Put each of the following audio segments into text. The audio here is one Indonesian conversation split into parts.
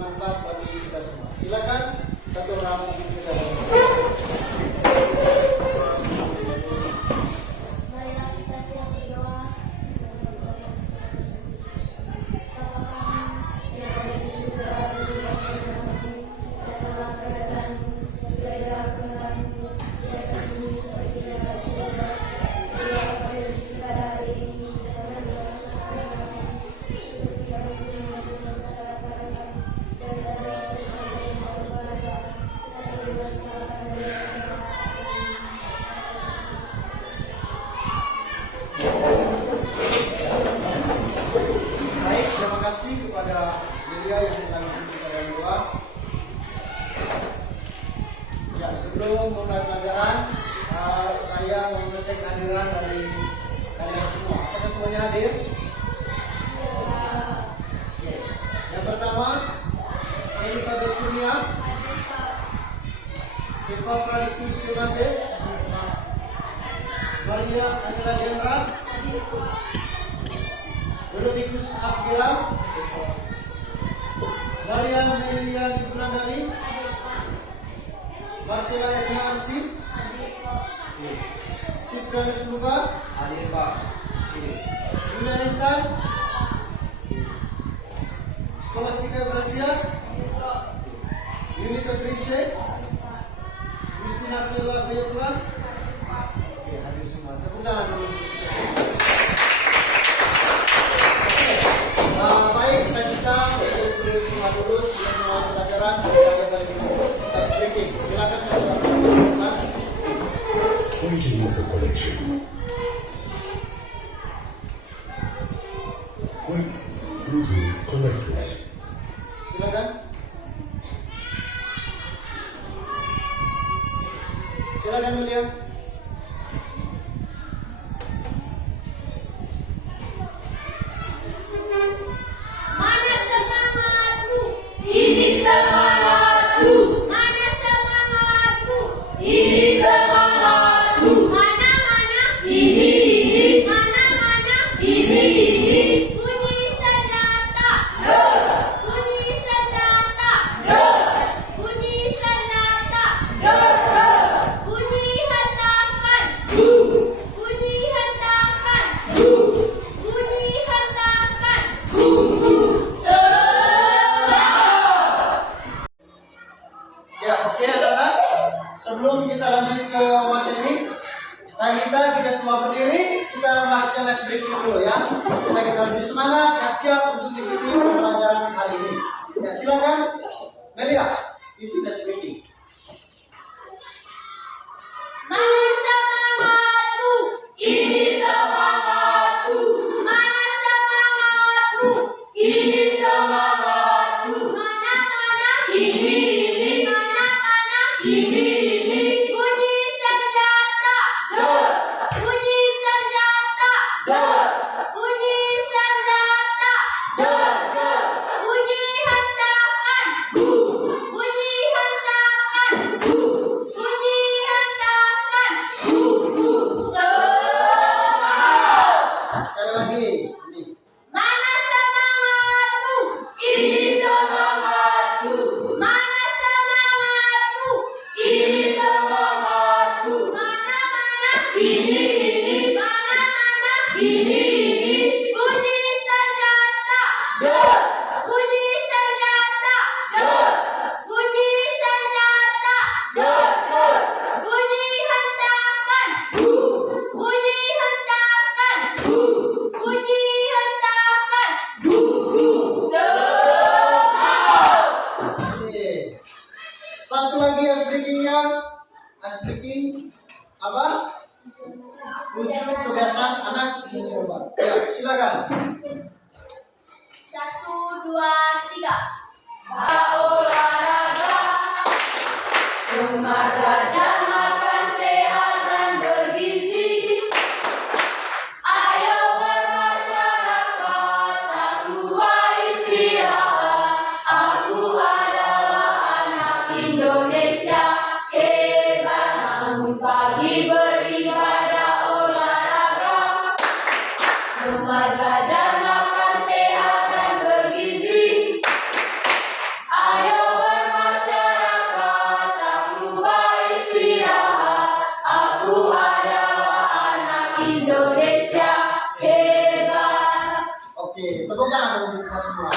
bermanfaat bagi kita semua. Silakan satu ramu kita. Kepada Melia yang telah kita dalam doa. Ya, sebelum mulai pelajaran, saya mengecek kehadiran dari kalian semua. Apakah semuanya hadir? Oke. Yang pertama, Elizabeth Kunia, Kepa Fradikus Yomase, Maria Anila Dendra, Ludovikus Afgira, Maria Melia Librandari, Marcela Edna Arsi, Siprianus Luka, hadir Pak. Yuna Nintan, Scholastica Gracia, Yunita Trince, Justina Villa Villa. Oke, hadir semua. Tepuk tangan dulu. Baik, saya minta untuk beliau semua dulu sebelum mulai pelajaran kita bagi tes breaking. Silakan saya lakukan. Waiting for connection. Wait, Bluetooth connected. Silakan. Silakan William. Sebelum kita lanjut ke materi, saya minta kita semua berdiri, kita melakukan les breaking dulu ya, supaya kita lebih semangat dan siap untuk mengikuti pembelajaran hari ini. Ya, silakan Melia, pimpin les breaking. Mana semangatmu? Ini semangatku. Mana semangatmu? Ini semangatku. Mana ini mana ini. Bunyi senjata. Bunyi senjata. Bunyi senjata. Bunyi hentakan. Bunyi hentakan. Bunyi hentakan. Semangat. Sekali lagi, ini. Mana semangatmu? Ini semangatku. Mana semangatmu? Ini semangatku. Mana ini mana ini. Bunyi senjata. Bunyi senjata. Bunyi senjata. Bunyi hentakan. Bunyi hentakan. Bunyi hentakan. Semangat. Oke. Satu lagi as breakingnya, as breaking apa? Wujud kebiasaan anak mencoba. Ya, silakan. 1, 2, 3. Olahraga, rumah belajar makan sehat dan bergizi. Ayo bermasyarakat, tak lupa istirahat. Aku adalah anak Indonesia hebat, namun pagi beribadah olahraga. Rumah belajar makan sehat dan bergizi. Ayo bermasyarakat, tak lupa istirahat. Aku adalah anak Indonesia hebat. Oke, tepuk tangan untuk kita semua.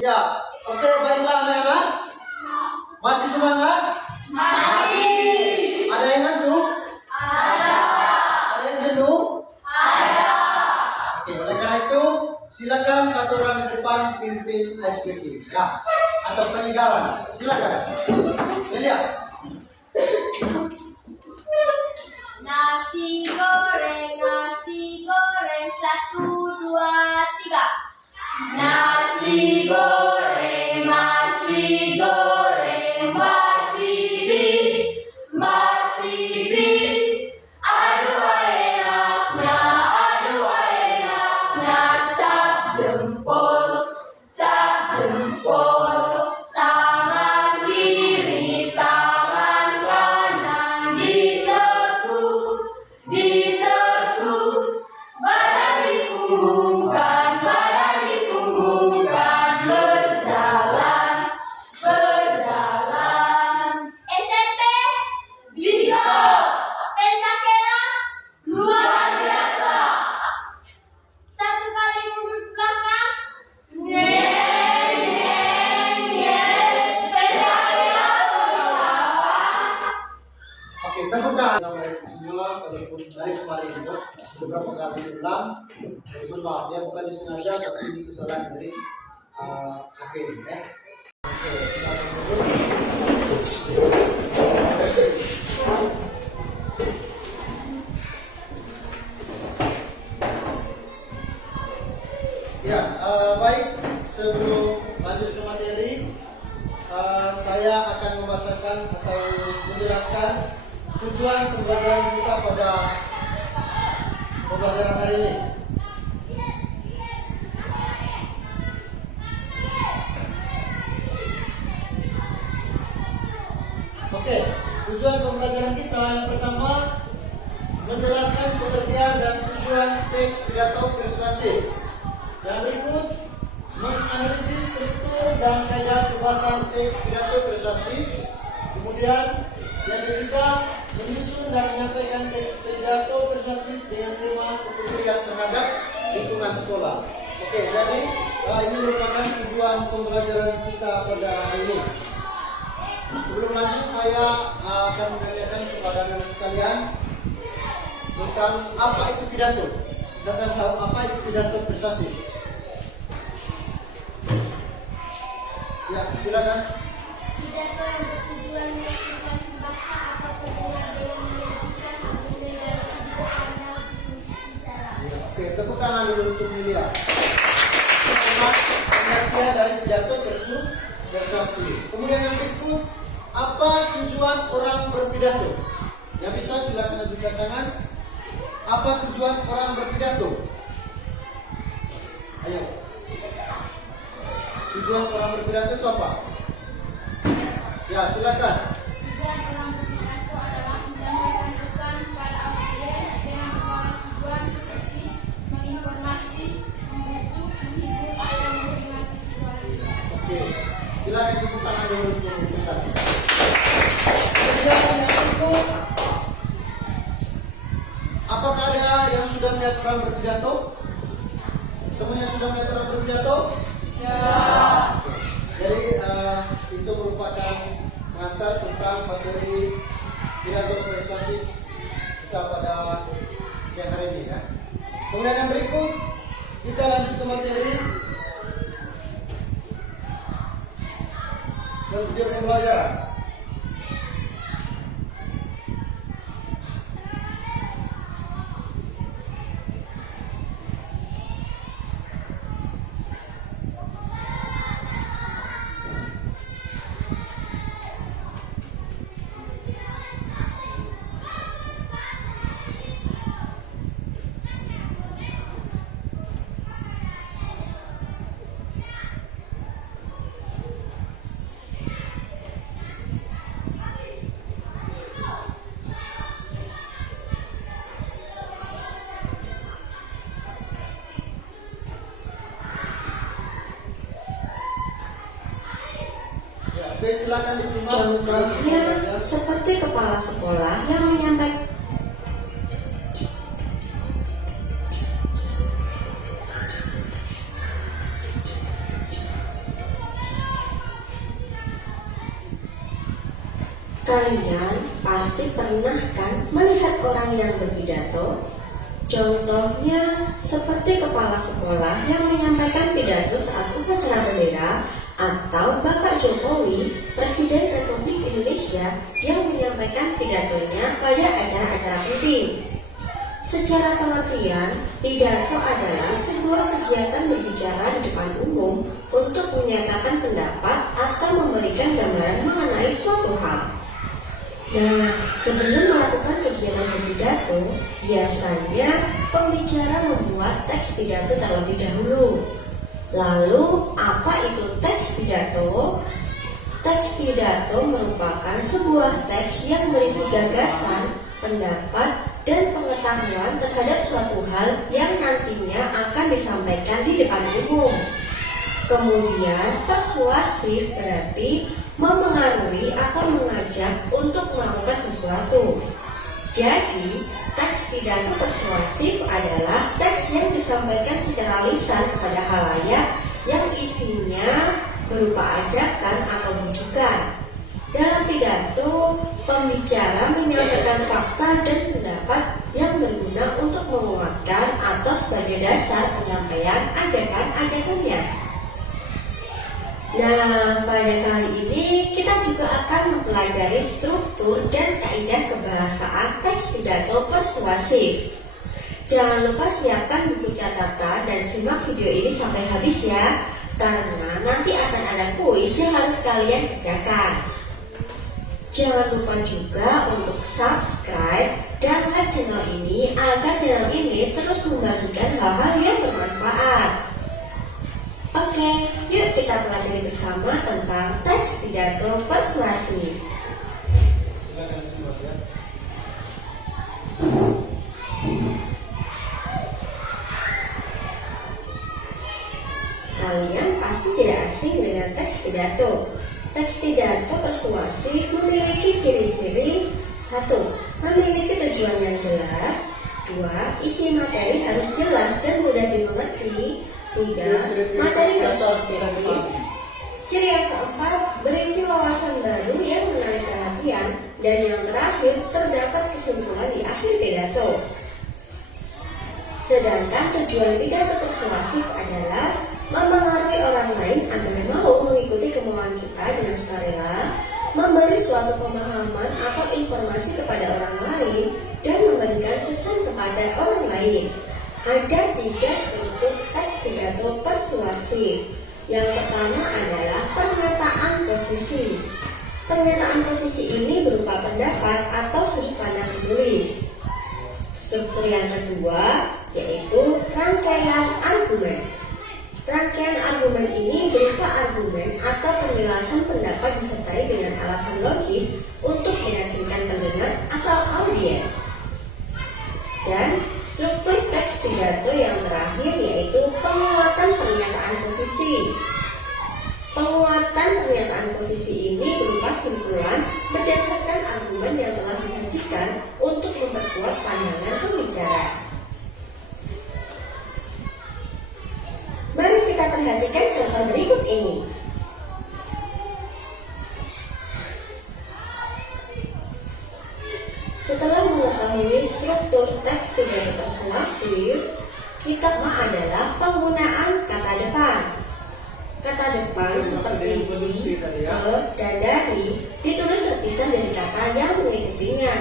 Ya, oke, baiklah anak-anak. Masih semangat? Masih Ada yang ngantuk? ada. Ada yang jenuh? Ada. Oke, oleh karena itu silakan satu orang di depan pimpin ice breaking ya, atau penyegaran. Silakan. Delia. Nasi goreng, 1, 2, 3. Nasi goreng, Mbak Siti. Aduh enaknya, cap jempol. Tangan kiri, tangan kanan ditekuk. Badan dipunggungkan, berjalan. SMP bisa. Spesakera luar biasa. 1 kali mundur ke belakang. Spesakera berlawan. Oke, tepuk tangan sampai semula walaupun dari kemarin itu beberapa kali diulang. Sebentar, ya bukan disengaja tapi ini kesalahan dari oke ya. Oke, silakan dulu. Ya, baik. Sebelum lanjut ke materi, saya akan membacakan atau menjelaskan tujuan pembelajaran kita pada pembelajaran hari ini. Oke, tujuan pembelajaran kita yang pertama menjelaskan pengertian dan tujuan teks pidato persuasif. Yang berikut menganalisis struktur dan kaidah pembahasan teks pidato persuasif. Kemudian yang ketiga menyusun dan menyampaikan teks pidato persuasif dengan tema kepedulian terhadap lingkungan sekolah. Oke, jadi ini merupakan tujuan pembelajaran kita pada hari ini. Sebelum lanjut, saya akan menanyakan kepada anak sekalian tentang apa itu pidato. Siapa yang tahu apa itu pidato persuasif? Ya, silakan. Pidato yang bertujuan meyakinkan pembaca atau pendengar dengan menyajikan agenda dan sudut pandang si bicara. Ya, oke, tepuk tangan dulu untuk Milia. Pengertian dari pidato persuasif. Kemudian yang berikut, apa tujuan orang berpidato? Yang bisa silakan ajukan tangan. Apa tujuan orang berpidato? Ayo. Tujuan orang berpidato itu apa? Ya, silakan. Tujuan orang berpidato adalah menyampaikan pesan kepada audiens dengan tujuan seperti menginformasi, membujuk, menghibur, atau memperingati sesuatu. Oke, silakan tepuk tangan dulu untuk mereka. Kemudian yang berikut, apakah ada yang sudah melihat orang berpidato? Semuanya sudah melihat orang berpidato? Ya. Jadi itu merupakan pengantar tentang materi pidato persuasif kita pada siang hari ini ya. Kemudian yang berikut kita lanjut ke materi video pembelajaran. Oke, silakan disimak. Contohnya seperti kepala sekolah yang menyampaikan kalian pasti pernah kan melihat orang yang berpidato? Contohnya seperti kepala sekolah yang menyampaikan pidato saat upacara bendera atau Bapak Jokowi, Presiden Republik Indonesia yang menyampaikan pidatonya pada acara-acara penting. Secara pengertian, pidato adalah sebuah kegiatan berbicara di depan umum untuk menyatakan pendapat atau memberikan gambaran mengenai suatu hal. Nah, sebelum melakukan kegiatan berpidato, biasanya pembicara membuat teks pidato terlebih dahulu. Lalu, apa itu teks pidato? Teks pidato merupakan sebuah teks yang berisi gagasan, pendapat, dan pengetahuan terhadap suatu hal yang nantinya akan disampaikan di depan umum. Kemudian, persuasif berarti memengaruhi atau mengajak untuk melakukan sesuatu. Jadi, teks pidato persuasif adalah teks yang disampaikan secara lisan kepada khalayak yang isinya berupa ajakan atau rujukan. Dalam pidato, pembicara menyampaikan fakta dan pendapat yang berguna untuk menguatkan atau sebagai dasar penyampaian ajakan-ajakannya. Nah, pada kali ini kita juga akan mempelajari struktur dan kaidah kebahasaan teks pidato persuasif. Jangan lupa siapkan buku catatan dan simak video ini sampai habis ya, karena nanti akan ada kuis yang harus kalian kerjakan. Jangan lupa juga untuk subscribe dan like channel ini agar channel ini terus membagikan hal-hal yang bermanfaat. Oke, yuk kita pelajari bersama tentang teks pidato persuasif. Silakan disimak ya. Kalian pasti tidak asing dengan teks pidato. Teks pidato persuasif memiliki ciri-ciri: 1. Memiliki tujuan yang jelas. 2. Isi materi harus jelas dan mudah dimengerti. 3. Materi harus objektif. Ciri yang keempat, berisi wawasan baru yang menarik perhatian. Dan yang terakhir, terdapat kesimpulan di akhir pidato. Sedangkan tujuan pidato persuasif adalah memengaruhi orang lain agar mau mengikuti kemauan kita dengan sukarela, memberi suatu pemahaman atau informasi kepada orang lain, dan memberikan kesan kepada orang lain. Ada 3 struktur teks pidato persuasif. Yang pertama adalah pernyataan posisi. Pernyataan posisi ini berupa pendapat atau sudut pandang penulis. Struktur yang kedua yaitu rangkaian argumen. Rangkaian argumen ini berupa argumen atau penjelasan pendapat disertai dengan alasan logis untuk meyakinkan pendengar atau audiens. Dan struktur teks pidato yang terakhir yaitu penguatan pernyataan posisi. Penguatan pernyataan posisi ini berupa simpulan berdasarkan argumen yang telah disajikan untuk memperkuat pandangan pembicara. Mari kita perhatikan contoh berikut ini. Setelah mengetahui struktur teks pidato persuasif, kita adalah penggunaan kata depan. Kata depan seperti di, ke, dan dari ditulis terpisah dari kata yang mengikutinya.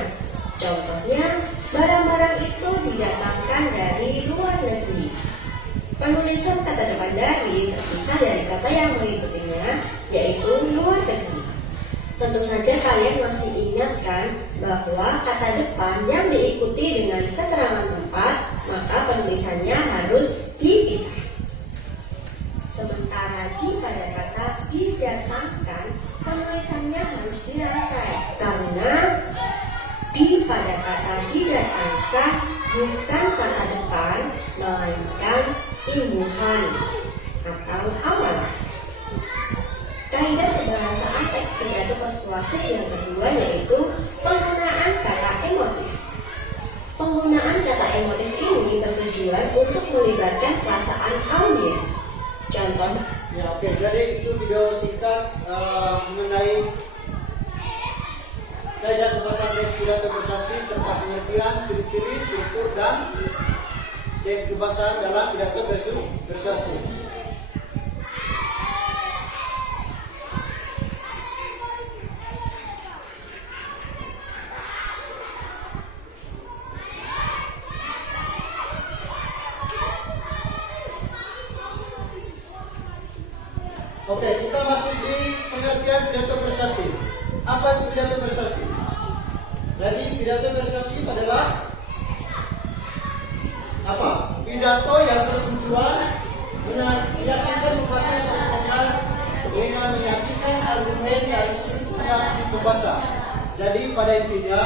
Contohnya, barang-barang itu didatangkan dari luar negeri. Penulisan kata depan dari terpisah dari kata yang mengikutinya, yaitu luar negeri. Tentu saja kalian masih ingat kan bahwa kata depan yang diikuti dengan keterangan tempat, maka penulisannya harus dipisah. Sementara di pada kata didatangkan, penulisannya harus dirangkai karena di pada kata didatangkan bukan kata depan, melainkan imbuhan atau awal. Kaidah kebahasaan teks pidato persuasif yang kedua yaitu penggunaan kata emotif. Penggunaan kata emotif ini bertujuan untuk melibatkan perasaan audiens. Contoh, Ya, oke. Jadi itu video singkat mengenai gaya kebahasaan pidato persuasif serta pengertian, ciri-ciri, struktur dan tes kebahasaan dalam pidato persuasif. Oke, kita masuk di pengertian pidato persuasif. Apa itu pidato persuasif? Jadi pidato persuasif adalah apa? Pidato yang bertujuan meyakinkan pembaca atau pendengar dengan menyajikan argumen dari sudut pandang si pembaca. Jadi pada intinya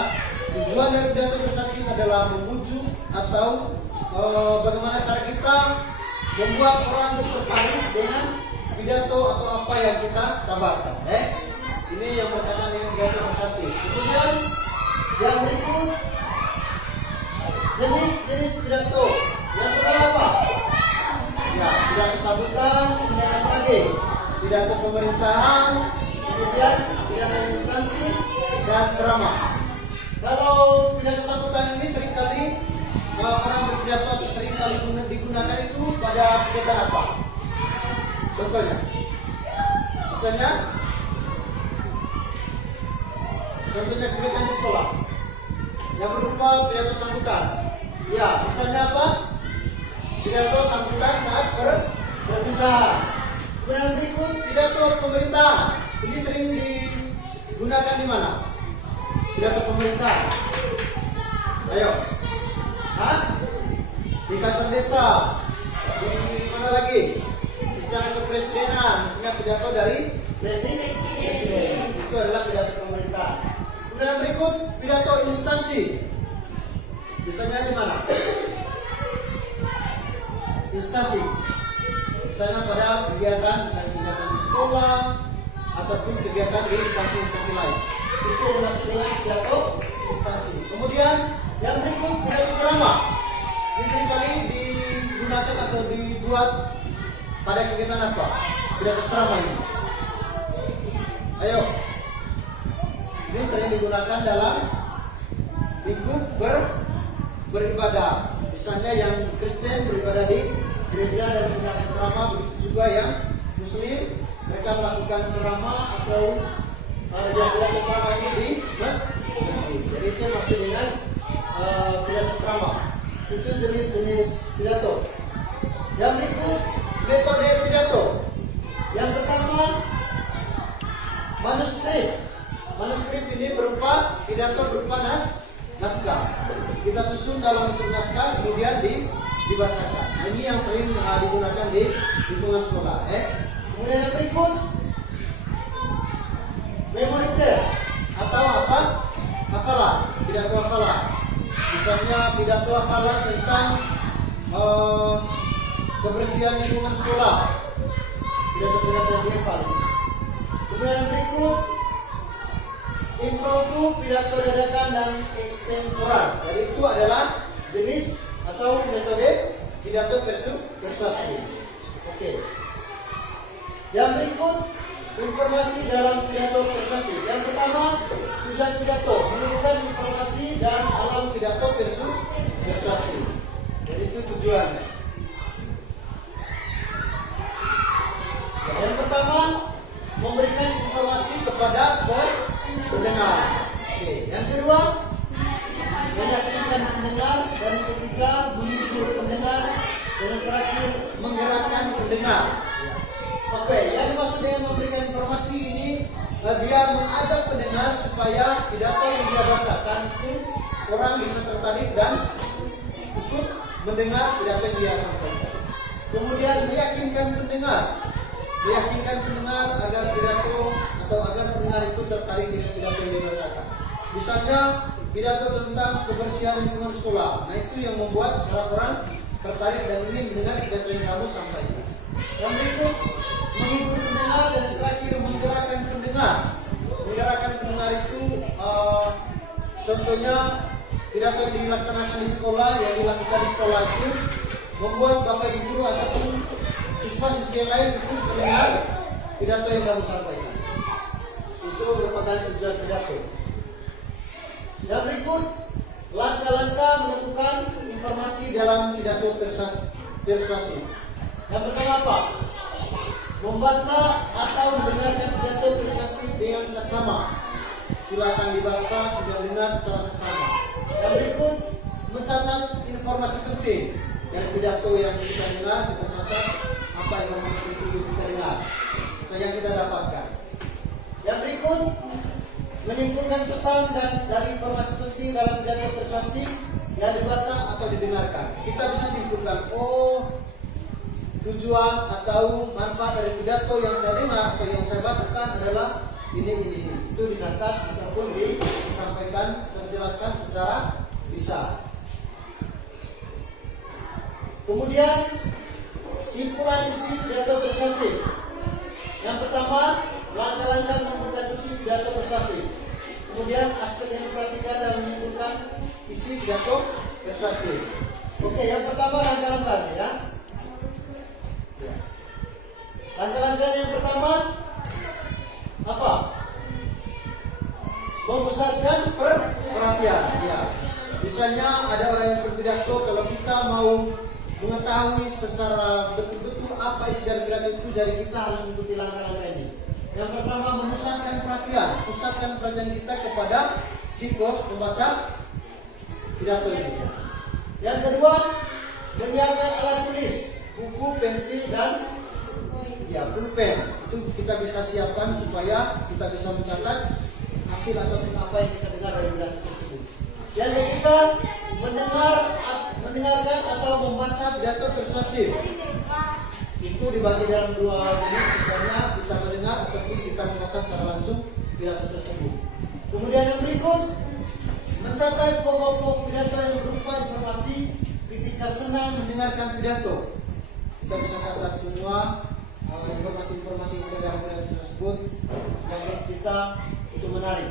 tujuan dari pidato persuasif adalah membujuk atau bagaimana cara kita membuat orang tertarik dengan pidato atau apa yang kita tawarkan. Ini yang berkaitan dengan pidato persuasif. Kemudian yang berikut jenis-jenis pidato. Yang pertama apa? Ya, pidato sambutan, kemudian apa lagi? Pidato pemerintahan, kemudian pidato instansi dan ceramah. Kalau pidato sambutan ini seringkali orang berpidato atau seringkali digunakan itu pada kegiatan apa? Contohnya, misalnya kegiatan di sekolah yang berupa pidato sambutan. Ya, misalnya apa? Pidato sambutan saat berpisah. Kemudian berikut pidato pemerintah. Ini sering digunakan di mana? Pidato pemerintah. Ayo, di kantor desa, di mana lagi? Istana kepresidenan, misalnya pidato dari presiden. Itu adalah pidato pemerintah. Kemudian berikut pidato instansi. Misalnya di mana? Instansi. Misalnya pada kegiatan, misalnya kegiatan di sekolah ataupun kegiatan di instansi-instansi lain. Itu masuk dengan pidato instansi. Kemudian yang berikut pidato ceramah. Ini seringkali digunakan atau dibuat pada kegiatan apa? Pidato ceramah ini. Ayo. Ini sering digunakan dalam lingkup beribadah. Misalnya yang Kristen beribadah di gereja dan menggunakan ceramah, begitu juga yang Muslim mereka melakukan ceramah atau yang melakukan ceramah ini di masjid. Jadi itu masuk dengan pidato ceramah. Itu jenis-jenis pidato. Yang berikut metode pidato. Yang pertama manuskrip. Manuskrip ini berupa pidato berupa naskah. Kita susun dalam bentuk naskah kemudian dibacakan. Nah, ini yang sering digunakan di lingkungan sekolah. Kemudian yang berikut memoriter atau apa? Hafalan. Pidato hafalan. Misalnya pidato hafalan tentang kebersihan lingkungan sekolah. Pidato-pidato dihafal. Kemudian yang berikut impromptu, pidato dadakan dan extemporan. Jadi itu adalah jenis atau metode pidato persuasif. Oke. Yang berikut informasi dalam pidato persuasif. Yang pertama tujuan pidato menunjukkan informasi dan alam pidato persuasif. Jadi itu tujuannya. Yang pertama memberikan informasi kepada pendengar. Oke. Yang kedua meyakinkan pendengar, dan ketiga menghibur pendengar, dan yang terakhir menggerakkan pendengar. Oke, yang dimaksud dengan memberikan informasi ini dia mengajak pendengar supaya pidato yang dia bacakan itu orang bisa tertarik dan ikut mendengar pidato yang dia sampaikan. Kemudian meyakinkan pendengar agar pidato atau agar pendengar itu tertarik dengan pidato yang dibacakan. Misalnya pidato tentang kebersihan lingkungan sekolah. Nah, itu yang membuat orang-orang tertarik dan ingin mendengar pidato yang kamu sampaikan. Yang berikut menghibur pendengar, dan yang terakhir menggerakkan pendengar. Menggerakan pendengar itu contohnya pidato yang dilaksanakan di sekolah, yang dilakukan di sekolah itu membuat bapak ibu guru ataupun siswa-siswi yang lain itu mendengar pidato yang kamu sampaikan. Itu merupakan tujuan pidato. Dan berikut langkah-langkah menentukan informasi dalam pidato persuasif. Yang pertama apa? Membaca atau mendengarkan pidato persuasif dengan seksama. Silakan dibaca dan dengar secara seksama. Yang berikut mencatat informasi penting dari pidato yang kita dengar, kita catat apa informasi penting yang kita dengar, yang kita dapatkan. Yang berikut menyimpulkan pesan dan dari informasi penting dalam pidato persuasif yang dibaca atau didengarkan. Kita bisa simpulkan, oh tujuan atau manfaat dari pidato yang saya dengar atau yang saya bacakan adalah ini. Itu dicatat ataupun disampaikan dan dijelaskan secara lisan. Kemudian simpulan isi pidato persuasif. Yang pertama, langkah-langkah menyimpulkan isi pidato persuasif. Kemudian aspek yang diperhatikan dalam menyimpulkan isi pidato persuasif. Oke, yang pertama langkah-langkah ya. Langkah-langkah yang pertama apa? Membesarkan perhatian. Ya. Misalnya ada orang yang berpidato, kalau kita mau mengetahui secara betul-betul apa isi dari pidato itu, jadi kita harus mengikuti langkah-langkah ini. Yang pertama, memusatkan perhatian. Pusatkan perhatian kita kepada si pembaca pidato ini. Yang kedua, menyiapkan alat tulis, buku, pensil, dan pulpen. Itu kita bisa siapkan supaya kita bisa mencatat hasil ataupun apa yang kita dengar dari pidato tersebut. Yang ketiga, mendengarkan atau membaca pidato persuasif. Itu dibagi dalam dua jenis, misalnya kita mendengar ataupun kita membaca secara langsung pidato tersebut. Kemudian yang berikut, mencatat pokok-pokok pidato yang berupa informasi ketika senang mendengarkan pidato. Kita bisa catat semua informasi-informasi yang ada dalam pidato tersebut yang menurut kita itu menarik.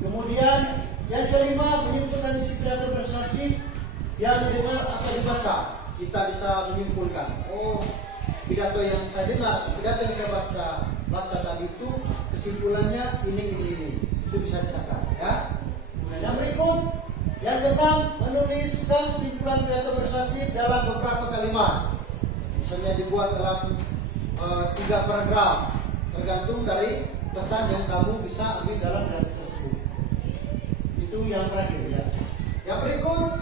Kemudian yang kelima, menyimpulkan isi pidato persuasif yang didengar atau dibaca. Kita bisa menyimpulkan, oh pidato yang saya dengar, pidato yang saya baca tadi itu kesimpulannya ini. Itu bisa dicatat ya. Kemudian yang berikut, yang keenam, menuliskan kesimpulan pidato persuasif dalam beberapa kalimat. Misalnya dibuat dalam 3 paragraf, tergantung dari pesan yang kamu bisa ambil dalam pidato tersebut. Itu yang terakhir ya. Yang berikut,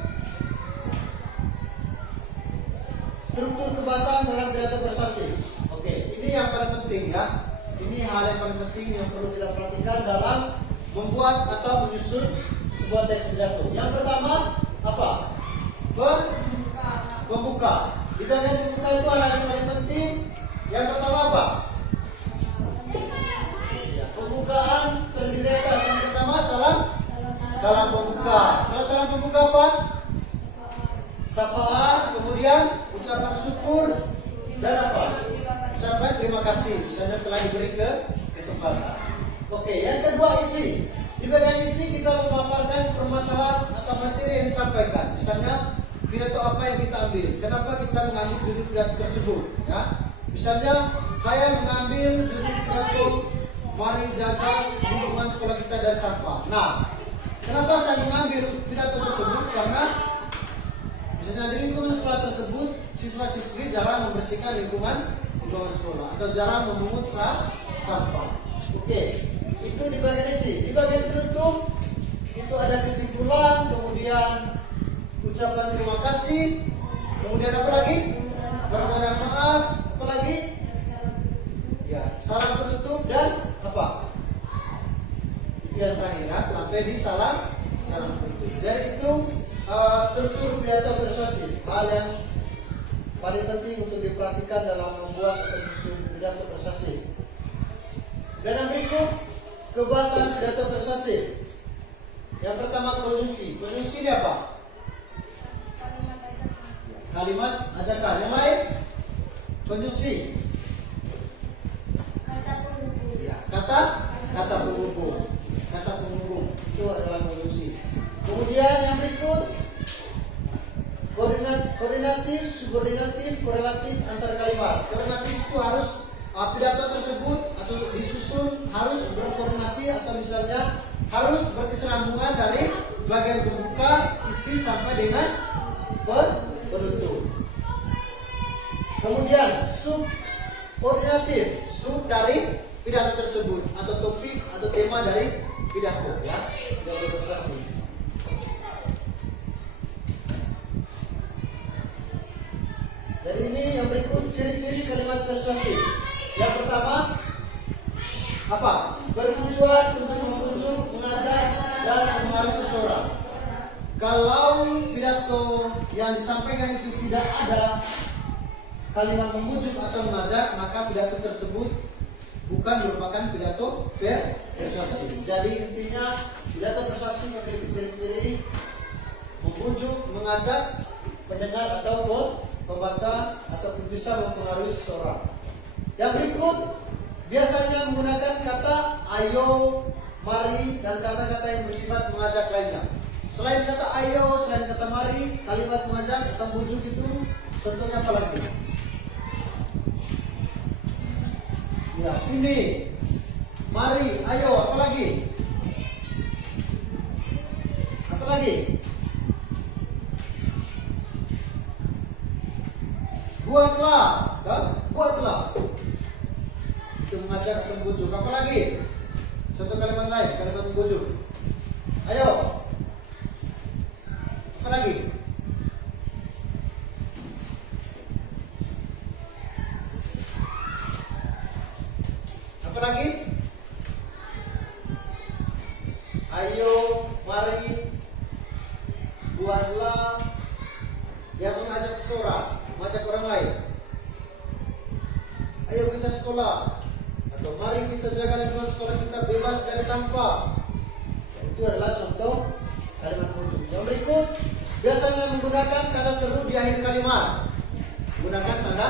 struktur kebahasaan dalam pidato persuasif. Oke, ini yang paling penting ya. Ini hal yang paling penting yang perlu kita perhatikan dalam membuat atau menyusun sebuah teks pidato. Yang pertama apa? Pembuka. Di bagian pembuka itu ada yang paling penting. Yang pertama apa? Pembukaan terdiri atas yang pertama salam pembuka. Kalau salam pembuka apa? Sapaan, kemudian ucapan syukur dan apa? Ucapan terima kasih. Misalnya telah diberi kesempatan. Oke, yang kedua isi. Di bagian isi kita memaparkan permasalahan atau materi yang disampaikan. Misalnya pidato apa yang kita ambil? Kenapa kita mengambil judul pidato tersebut? Ya. Misalnya saya mengambil judul pidato mari jaga lingkungan sekolah kita dari sampah. Nah, kenapa saya mengambil pidato tersebut? Karena misalnya di lingkungan sekolah tersebut siswa-siswi jarang membersihkan lingkungan sekolah atau jarang memungut sampah. Oke, itu di bagian isi. Di bagian penutup itu ada kesimpulan, kemudian ucapan terima kasih, kemudian apa lagi? Permohonan maaf, apa lagi? Ya, salam penutup dan apa? Itu yang terakhir ya, sampai di salam penutup. Jadi itu struktur pidato persuasif, hal yang paling penting untuk diperhatikan dalam membuat atau menyusun pidato persuasif. Dan yang berikut, kebahasaan pidato persuasif. Yang pertama konjungsi. Konjungsi ini apa? Kalimat ajakan. Yang lain? Konjungsi. Kata kata penghubung itu adalah konjungsi. Kemudian yang berikut koordinatif, subordinatif, korelatif antar kalimat. Koordinatif itu harus pidato tersebut atau disusun harus berkoordinasi atau misalnya harus berkesinambungan dari bagian pembuka, isi sampai dengan penutup. Kemudian subordinatif, sub dari pidato tersebut atau topik atau tema dari pidato, ya, pidato persuasi. Jadi ini yang berikut ciri-ciri kalimat persuasif. Yang pertama apa? Bertujuan untuk membujuk, mengajak dan menarik seseorang. Kalau pidato yang disampaikan itu tidak ada kalimat membujuk atau mengajak, maka pidato tersebut bukan merupakan pidato persuasif. Jadi intinya pidato persuasif memiliki ciri-ciri membujuk, mengajak pendengar atau pembaca atau bisa mempengaruhi seseorang. Yang berikut biasanya menggunakan kata ayo, mari, dan kata-kata yang bersifat mengajak lainnya. Selain kata ayo, selain kata mari, kalimat mengajak atau membujuk itu contohnya apa lagi? Ya, sini, mari, ayo, apa lagi? Apa lagi? Buatlah, buatlah. Itu mengajak atau membujuk. Apa lagi? Contoh kalimat lain, kalimat membujuk. Ayo. Apa lagi? Apa lagi? Ayo, mari, buatlah. Yang mengajak seseorang, mengajak orang lain. Ayo kita sekolah, atau mari kita jaga lingkungan sekolah kita bebas dari sampah. Itu adalah contoh kalimat membujuk. Yang berikut biasanya menggunakan tanda seru di akhir kalimat. Menggunakan tanda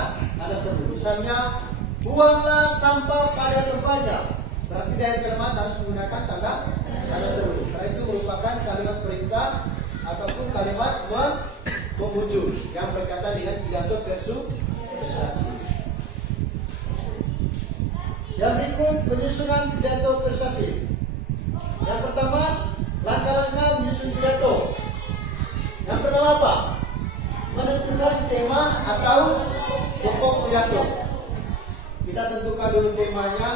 seru. Misalnya, buanglah sampah pada tempatnya. Berarti di akhir kalimat harus menggunakan tanda seru. Karena itu merupakan kalimat perintah ataupun kalimat membujuk yang berkaitan dengan pidato persuasi. Yang berikut penyusunan pidato persuasif. Yang pertama, langkah-langkah menyusun pidato. Yang pertama apa? Menentukan tema atau pokok pidato. Kita tentukan dulu temanya,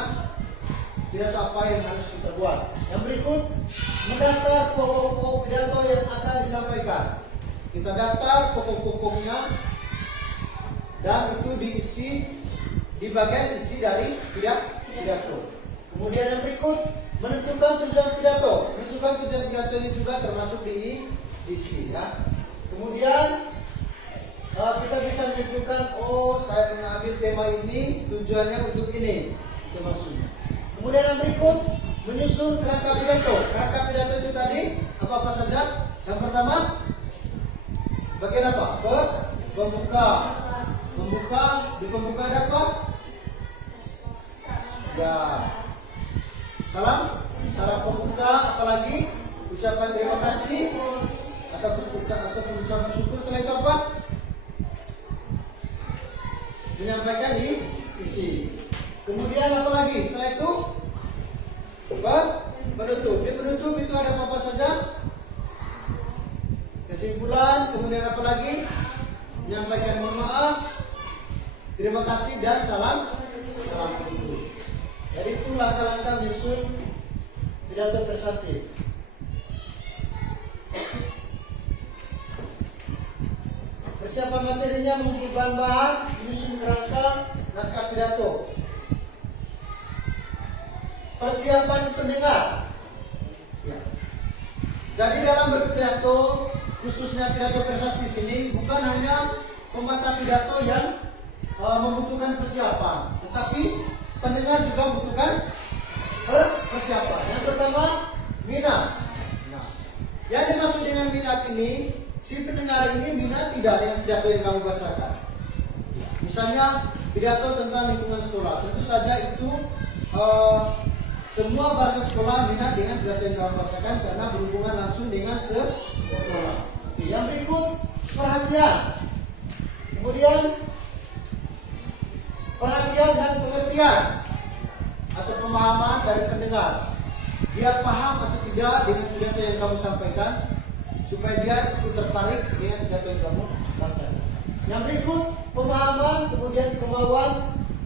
pidato apa yang harus kita buat. Yang berikut, mendaftar pokok-pokok pidato yang akan disampaikan. Kita daftar pokok-pokoknya dan itu diisi di bagian isi dari pidato. Kemudian yang berikut, menentukan tujuan pidato. Menentukan tujuan pidato ini juga termasuk di isi, ya. Kemudian kita bisa menentukan, oh saya mengambil tema ini, tujuannya untuk ini, itu maksudnya. Kemudian yang berikut, menyusun kerangka pidato. Kerangka pidato itu tadi apa saja? Yang pertama, bagian apa? Pembuka. Di pembuka ada apa? Ya, salam pembuka, apalagi ucapan terima kasih atau ucapan syukur. Setelah itu apa? Menyampaikan di isi. Kemudian apa lagi? Setelah itu penutup. Di penutup itu ada apa saja? Kesimpulan. Kemudian apa lagi? Menyampaikan mohon maaf, terima kasih, dan salam penutup. Jadi itu langkah-langkah menyusun pidato persuasif. Persiapan materinya mengumpulkan bahan, menyusun kerangka naskah pidato. Persiapan pendengar. Ya. Jadi dalam berpidato, khususnya pidato persuasif ini bukan hanya pembaca pidato yang membutuhkan persiapan, tetapi pendengar juga membutuhkan persiapan. Yang pertama, minat. Nah, yang dimaksud dengan minat ini, si pendengar ini minat tidak dengan pidato yang kamu bacakan. Misalnya pidato tentang lingkungan sekolah, tentu saja itu semua warga sekolah minat dengan pidato yang kamu bacakan karena berhubungan langsung dengan sekolah. Oke, yang berikut perhatian. Kemudian perhatian dan pengertian atau pemahaman dari pendengar. Dia paham atau tidak dengan pidato yang kamu sampaikan supaya dia ikut tertarik dengan pidato yang kamu bacakan. Yang berikut pemahaman, kemudian kemauan,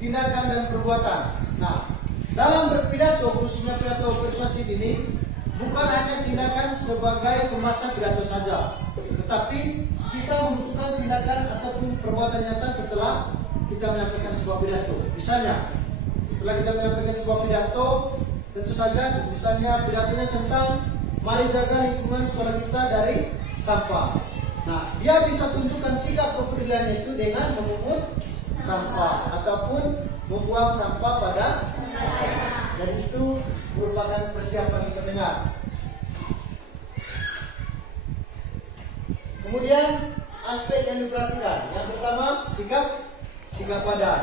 tindakan dan perbuatan. Nah, dalam berpidato, khususnya pidato persuasif ini, bukan hanya tindakan sebagai pembaca pidato saja, tetapi kita membutuhkan tindakan ataupun perbuatan nyata setelah kita menyampaikan sebuah pidato. Misalnya, setelah kita menyampaikan sebuah pidato, tentu saja misalnya pidatonya tentang mari jaga lingkungan sekolah kita dari sampah. Nah, dia bisa tunjukkan sikap kepeduliannya itu dengan memungut sampah ataupun membuang sampah pada dan itu merupakan persiapan pendengar. Kemudian aspek yang diperhatikan. Yang pertama sikap badan.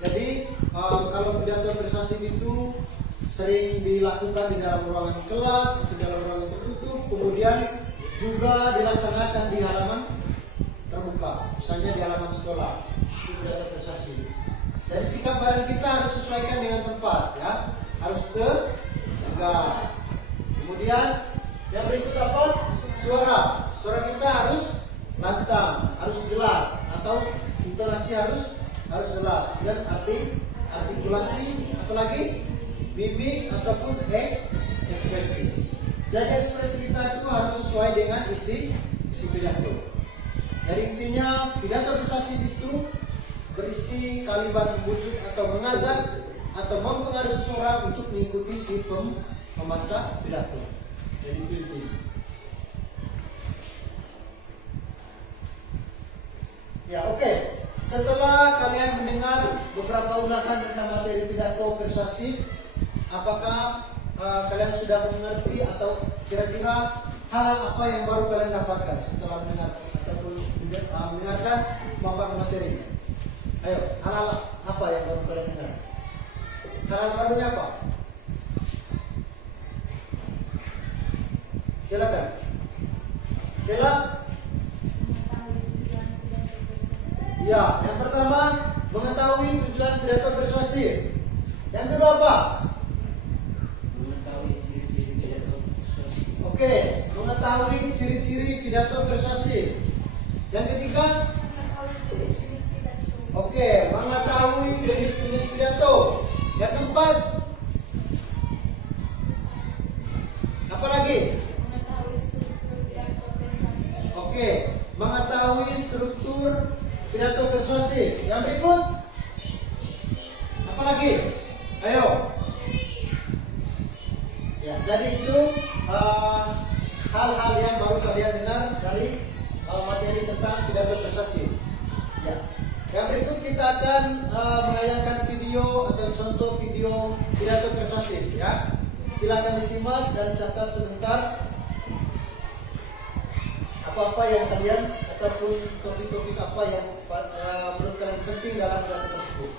Jadi kalau pidato persuasif itu sering dilakukan di dalam ruangan kelas, di dalam ruangan tertutup, kemudian juga dilaksanakan di halaman terbuka, misalnya di halaman sekolah. Itu pidato persuasif. Jadi sikap badan kita harus sesuaikan dengan tempat, ya, harus tegak. Kemudian yang berikut apa? Suara kita harus lantang, harus jelas, atau intonasi harus jelas. Dan artikulasi, apalagi mimik ataupun ekspresi. Jadi ekspresi kita itu harus sesuai dengan isi pidato. Jadi intinya pidato persuasif itu berisi kalimat membujuk atau mengajak atau mempengaruhi seseorang untuk mengikuti si pembaca pidato. Jadi itu intinya. Ya, oke. Setelah kalian mendengar beberapa ulasan tentang materi pidato persuasif, apakah kalian sudah mengerti atau kira-kira hal apa yang baru kalian dapatkan setelah mendengar ataupun mendengarkan pemaparan materi? Ayo, hal-hal apa yang baru kalian dengar? Hal-hal barunya apa? Silakan. Ya, yang pertama mengetahui tujuan pidato persuasif. Yang kedua apa? Oke, mengetahui ciri-ciri pidato persuasif. Yang ketiga? Oke, mengetahui jenis-jenis pidato. Yang keempat? Apa lagi? Oke, mengetahui struktur pidato persuasif. Yang berikut? Apa lagi? Ayo. Ya, jadi itu hal-hal yang baru kalian dengar dari materi tentang pidato persuasif. Ya. Yang berikut kita akan menayangkan video atau contoh video pidato persuasif, ya. Silakan disimak dan catat sebentar apa-apa yang kalian ataupun topik-topik apa yang menurut kalian penting dalam pidato tersebut.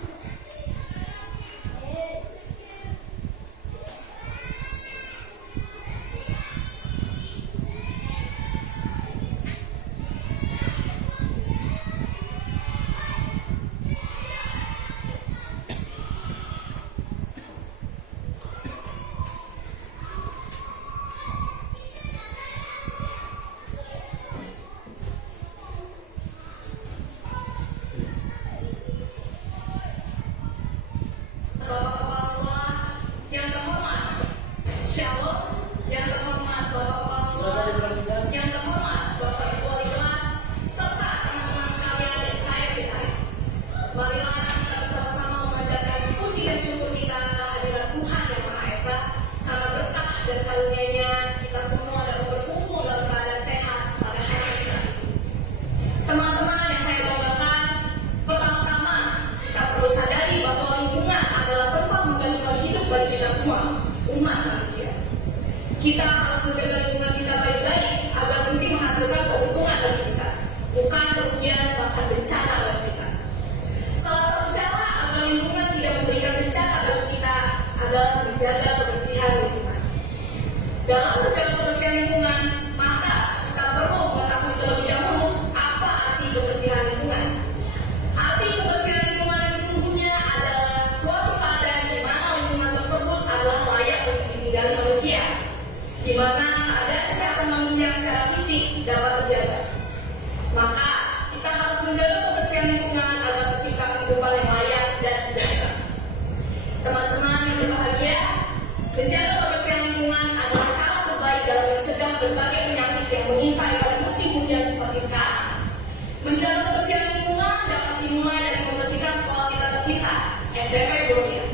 kebersihan lingkungan. Arti kebersihan lingkungan sesungguhnya adalah suatu keadaan di mana lingkungan tersebut adalah layak untuk ditinggali manusia, di mana keadaan kesehatan manusia secara fisik dapat terjaga. Maka kita harus menjaga kebersihan lingkungan agar tercipta kehidupan yang layak dan sejahtera. Teman-teman yang berbahagia, menjaga kebersihan lingkungan adalah cara terbaik dalam mencegah berbagai penyakit yang mengintai pada musim hujan seperti sekarang. Menjaga kebersihan lingkungan dapat dimulai dari membersihkan sekolah kita tercinta, SMP Bonia.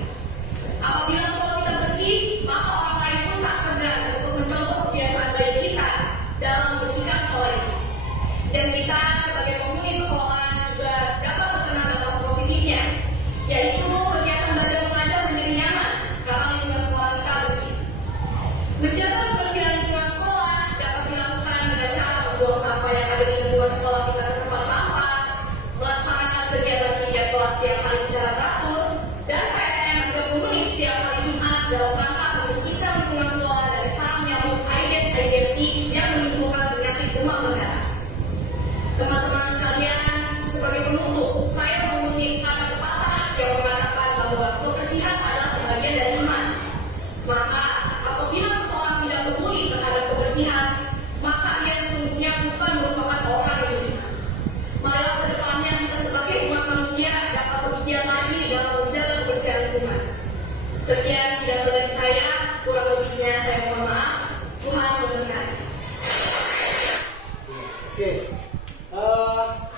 Apabila sekolah kita bersih, maka orang lain pun tak segan untuk mencontoh kebiasaan baik kita dalam membersihkan sekolah ini. Dan kita sebagai penghuni sekolah juga dapat terkena dampak positifnya, yaitu kegiatan belajar mengajar menjadi nyaman karena lingkungan sekolah kita bersih. Menjaga kebersihan lingkungan sekolah dapat dilakukan dengan cara membuang sampah yang ada di lingkungan sekolah kita ke tempat sampah, melaksanakan kegiatan tiap kelas setiap hari secara teratur, dan PSN juga memulih setiap hari Jumat dalam rangka membersihkan lingkungan sekolah dari sarang nyamuk Aedes aegypti yang menimbulkan penyakit demam berdarah. Teman-teman sekalian, sebagai penutup, saya mengutip kata pepatah yang mengatakan bahwa kebersihan adalah sebagian dari iman. Maka apabila seseorang tidak peduli terhadap kebersihan, maka ia sesungguhnya bukan merupakan orang yang beriman. Marilah ke depannya kita sebagai umat manusia dapat bergiat lagi dalam menjaga kebersihan lingkungan. Sekian pidato dari saya, kurang lebihnya saya mohon maaf. Tuhan memberkati. Oke.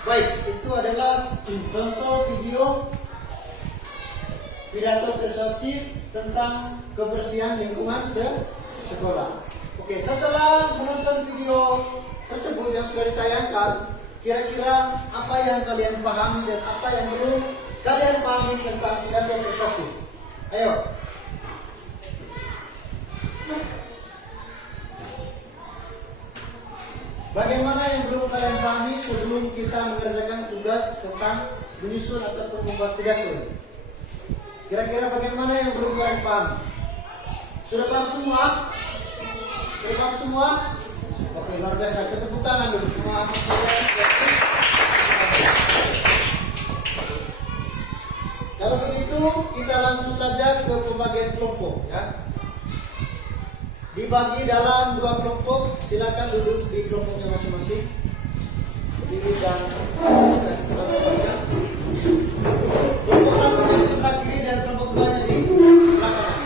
Baik, itu adalah contoh video pidato persuasif tentang kebersihan lingkungan sekolah. Oke, setelah menonton video tersebut yang sudah ditayangkan, kira-kira apa yang kalian pahami dan apa yang belum kalian pahami tentang pidato persuasif? Ayo. Bagaimana yang belum kalian pahami sebelum kita mengerjakan tugas tentang menyusun ataupun membuat pidato? Kira-kira bagaimana yang belum kalian pahami? Sudah paham semua? Sudah paham semua? Oke, luar biasa. Tepuk tangan dulu semua. Kalau begitu, kita langsung saja ke pembagian kelompok, ya. Dibagi dalam 2 kelompok, silakan duduk di kelompoknya masing-masing. Berdiri dan kelompoknya. Kelompok 1 di sebelah kiri dan kelompok 2-nya di sebelah kanan.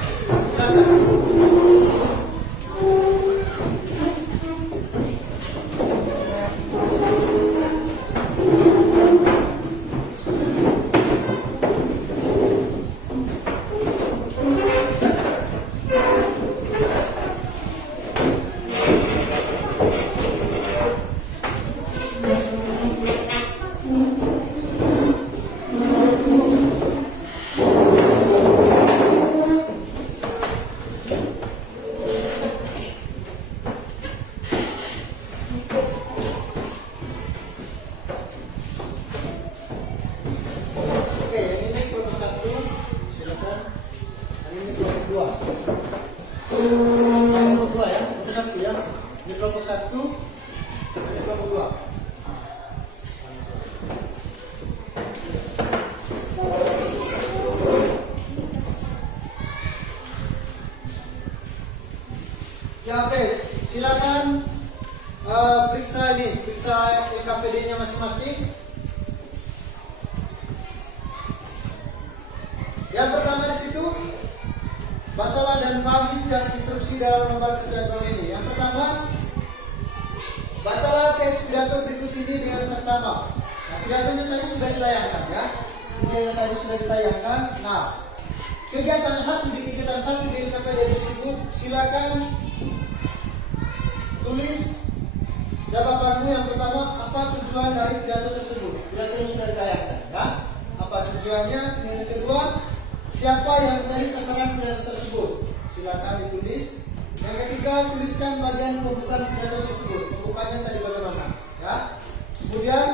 Silakan. Ya, oke, silakan periksa LKPD-nya masing-masing. Yang pertama di situ, bacalah dan pahami setiap instruksi dalam lembar kerja tahun ini. Yang pertama, bacalah teks pidato berikut ini dengan seksama. Nah, pidatonya tadi sudah ditayangkan, ya. Pidatonya tadi sudah ditayangkan. Nah, kegiatan satu di LKPD tersebut, silakan tulis jawabanmu. Yang pertama, apa tujuan dari pidato tersebut? Pidato yang sudah ditayangkan, ya. Apa tujuannya? Yang kedua, siapa yang menjadi sasaran pidato tersebut? Silakan ditulis. Yang ketiga, tuliskan bagian pembukaan pidato tersebut. Pembukaannya tadi bagaimana? Ya. Kemudian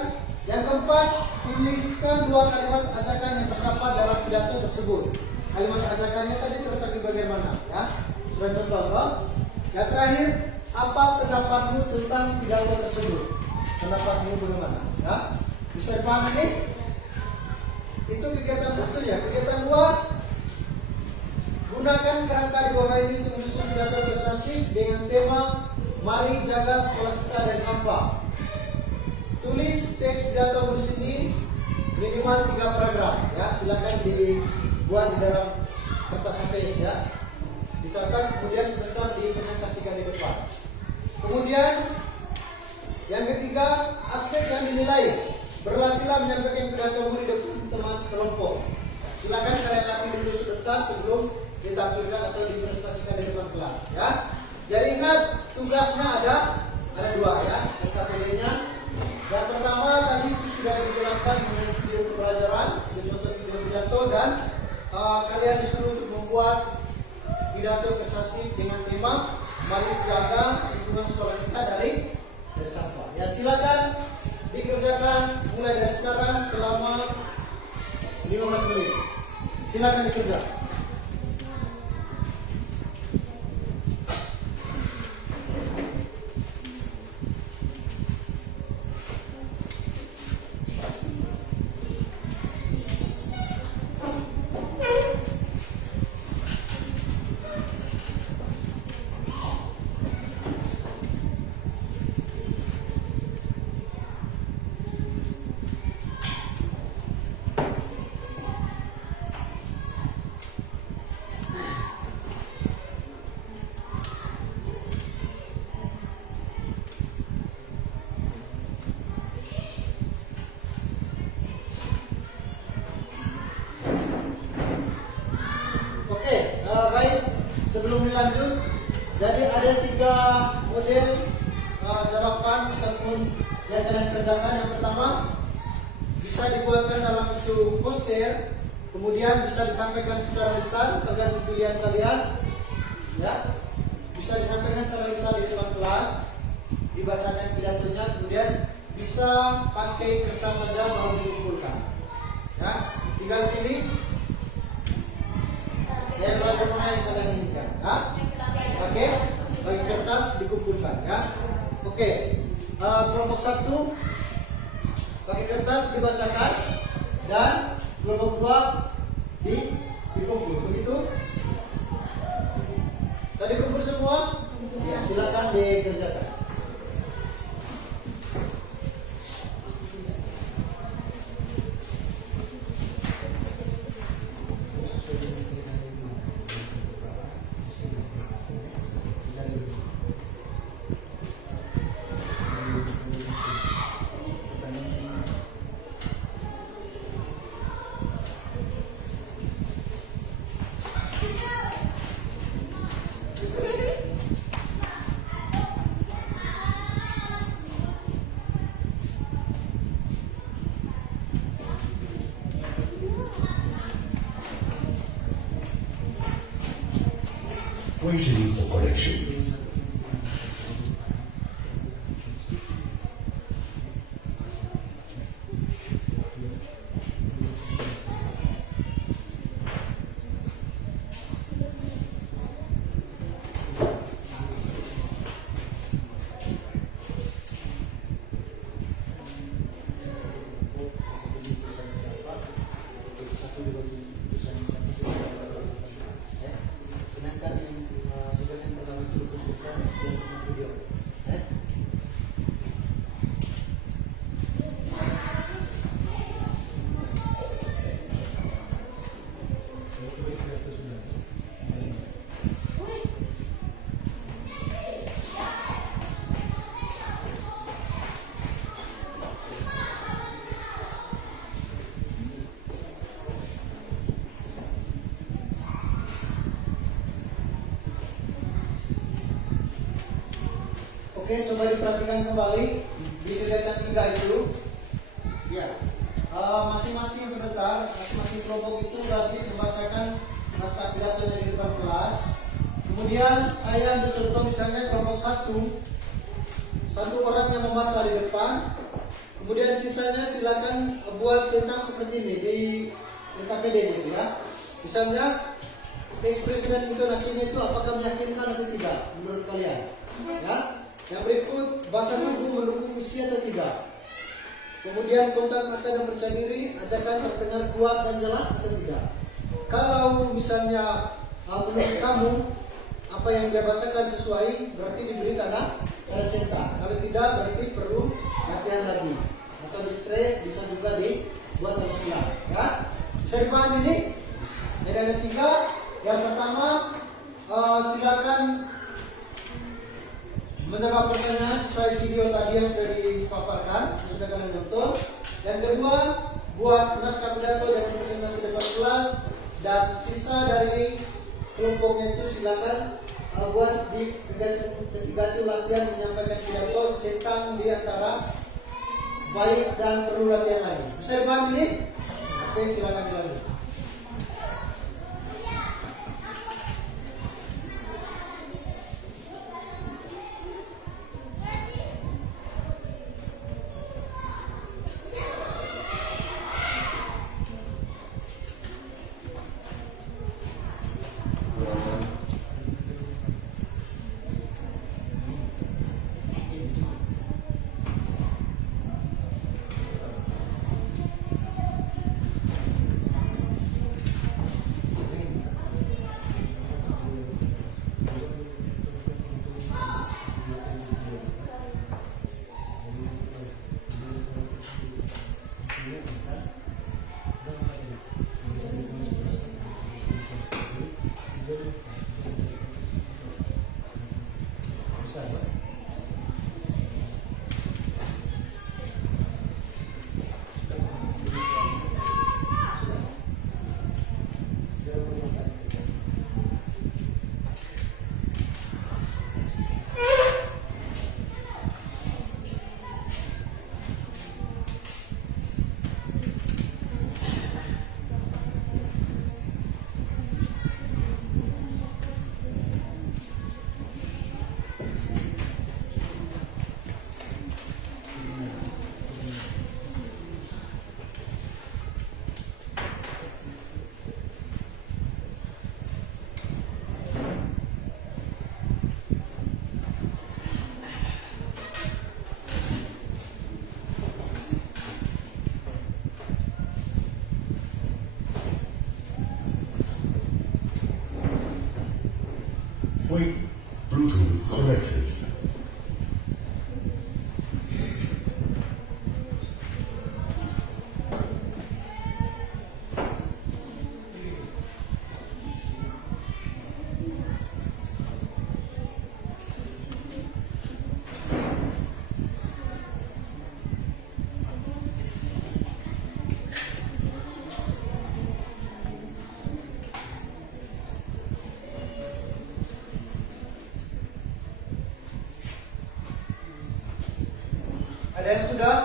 yang keempat, tuliskan 2 kalimat ajakan yang terdapat dalam pidato tersebut. Kalimat ajakannya tadi tertera bagaimana? Ya. Sudah nonton? Yang terakhir, apa pendapatmu tentang pidato tersebut? Pendapatmu bagaimana? Ya. Bisa dipahami ini? Itu kegiatan satu ya. Kegiatan dua, gunakan kerangka di bawah ini untuk menyusun pidato persuasif dengan tema mari jaga sekolah kita dari sampah. Tulis teks pidato di sini minimal 3 paragraf ya. Silakan dibuat di dalam kertas HVS ya. Dicatat kemudian sebentar dipresentasikan di depan. Kemudian yang ketiga, aspek yang dinilai. Berlatihlah menyampaikan pidatomu di depan teman sekelompok. Silakan kalian latih dulu sebentar sebelum ditampilkan atau dipresentasikan di depan kelas ya. Jadi ingat tugasnya ada 2 ya, LKPD-nya. Yang pertama tadi itu sudah dijelaskan mengenai video pembelajaran, contoh video pidato dan kalian disuruh untuk membuat pidato persuasif dengan tema mari jaga lingkungan sekolah kita dari sampah. Ya silakan dikerjakan mulai dari sekarang selama 15 menit. Silakan dikerjakan. Baik, sebelum dilanjut, jadi ada 3 model jawaban ataupun yang kalian kerjakan. Yang pertama bisa dibuatkan dalam bentuk poster, kemudian bisa disampaikan secara lisan tergantung pilihan kalian, ya. Bisa disampaikan secara lisan di depan kelas, dibacakan pidatonya, kemudian bisa pakai kertas saja baru dikumpulkan, ya. Tinggal pilih yang mana yang kalian inginkan. Oke, bagi kertas dikumpulkan ya. Oke, kelompok 1 pakai kertas dibacakan dan kelompok 2 dikumpul. Begitu? Tadi kumpul semua? Ya, silakan dikerjakan. Waiting for connection. Oke, coba diperhatikan kembali di kegiatan 3 itu. Ya, masing-masing sebentar, masing-masing kelompok itu wajib membacakan naskah pidatonya di depan kelas. Kemudian saya ambil contoh misalnya kelompok 1 orang yang membaca di depan. Kemudian sisanya silakan buat centang seperti ini di KPD gitu ya. Misalnya ekspresi dan intonasinya itu apakah meyakinkan atau tidak menurut kalian? Ya. Yang berikut bahasa tubuh mendukung isi atau tidak. Kemudian kontak mata dan percaya diri, ajakan terdengar kuat dan jelas atau tidak. Kalau misalnya menurut kamu apa yang dia bacakan sesuai, berarti diberi tanda cinta. Kalau tidak, berarti perlu latihan lagi. Atau di straight bisa juga dibuat tersiap. Ya, bisa dipahami ini? Jadi ada 3. Yang pertama, silakan menjawab pertanyaan sesuai video tadi yang sudah dipaparkan, yang sudah kalian nonton. Yang kedua, buat naskah pidato dan presentasi depan kelas, dan sisa dari kelompoknya itu silakan buat di ketiga itu latihan menyampaikan pidato, centang di antara baik dan perlu latihan lain. Bisa dipahami ini? Oke, silakan dilanjut. Wait, Bluetooth connected. Ada yang sudah?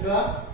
Sudah?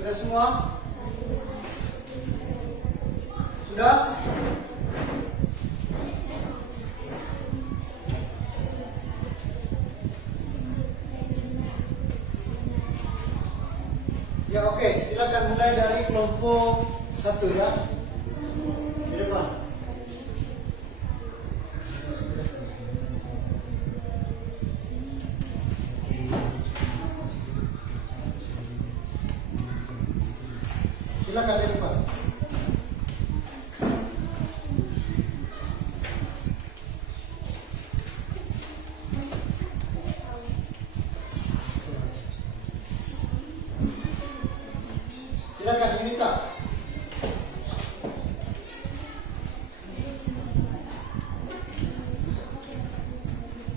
Sudah semua? Sudah? Ya oke, silakan mulai dari kelompok 1 ya. Di depan. Silakan di depan. Silakan Yunita.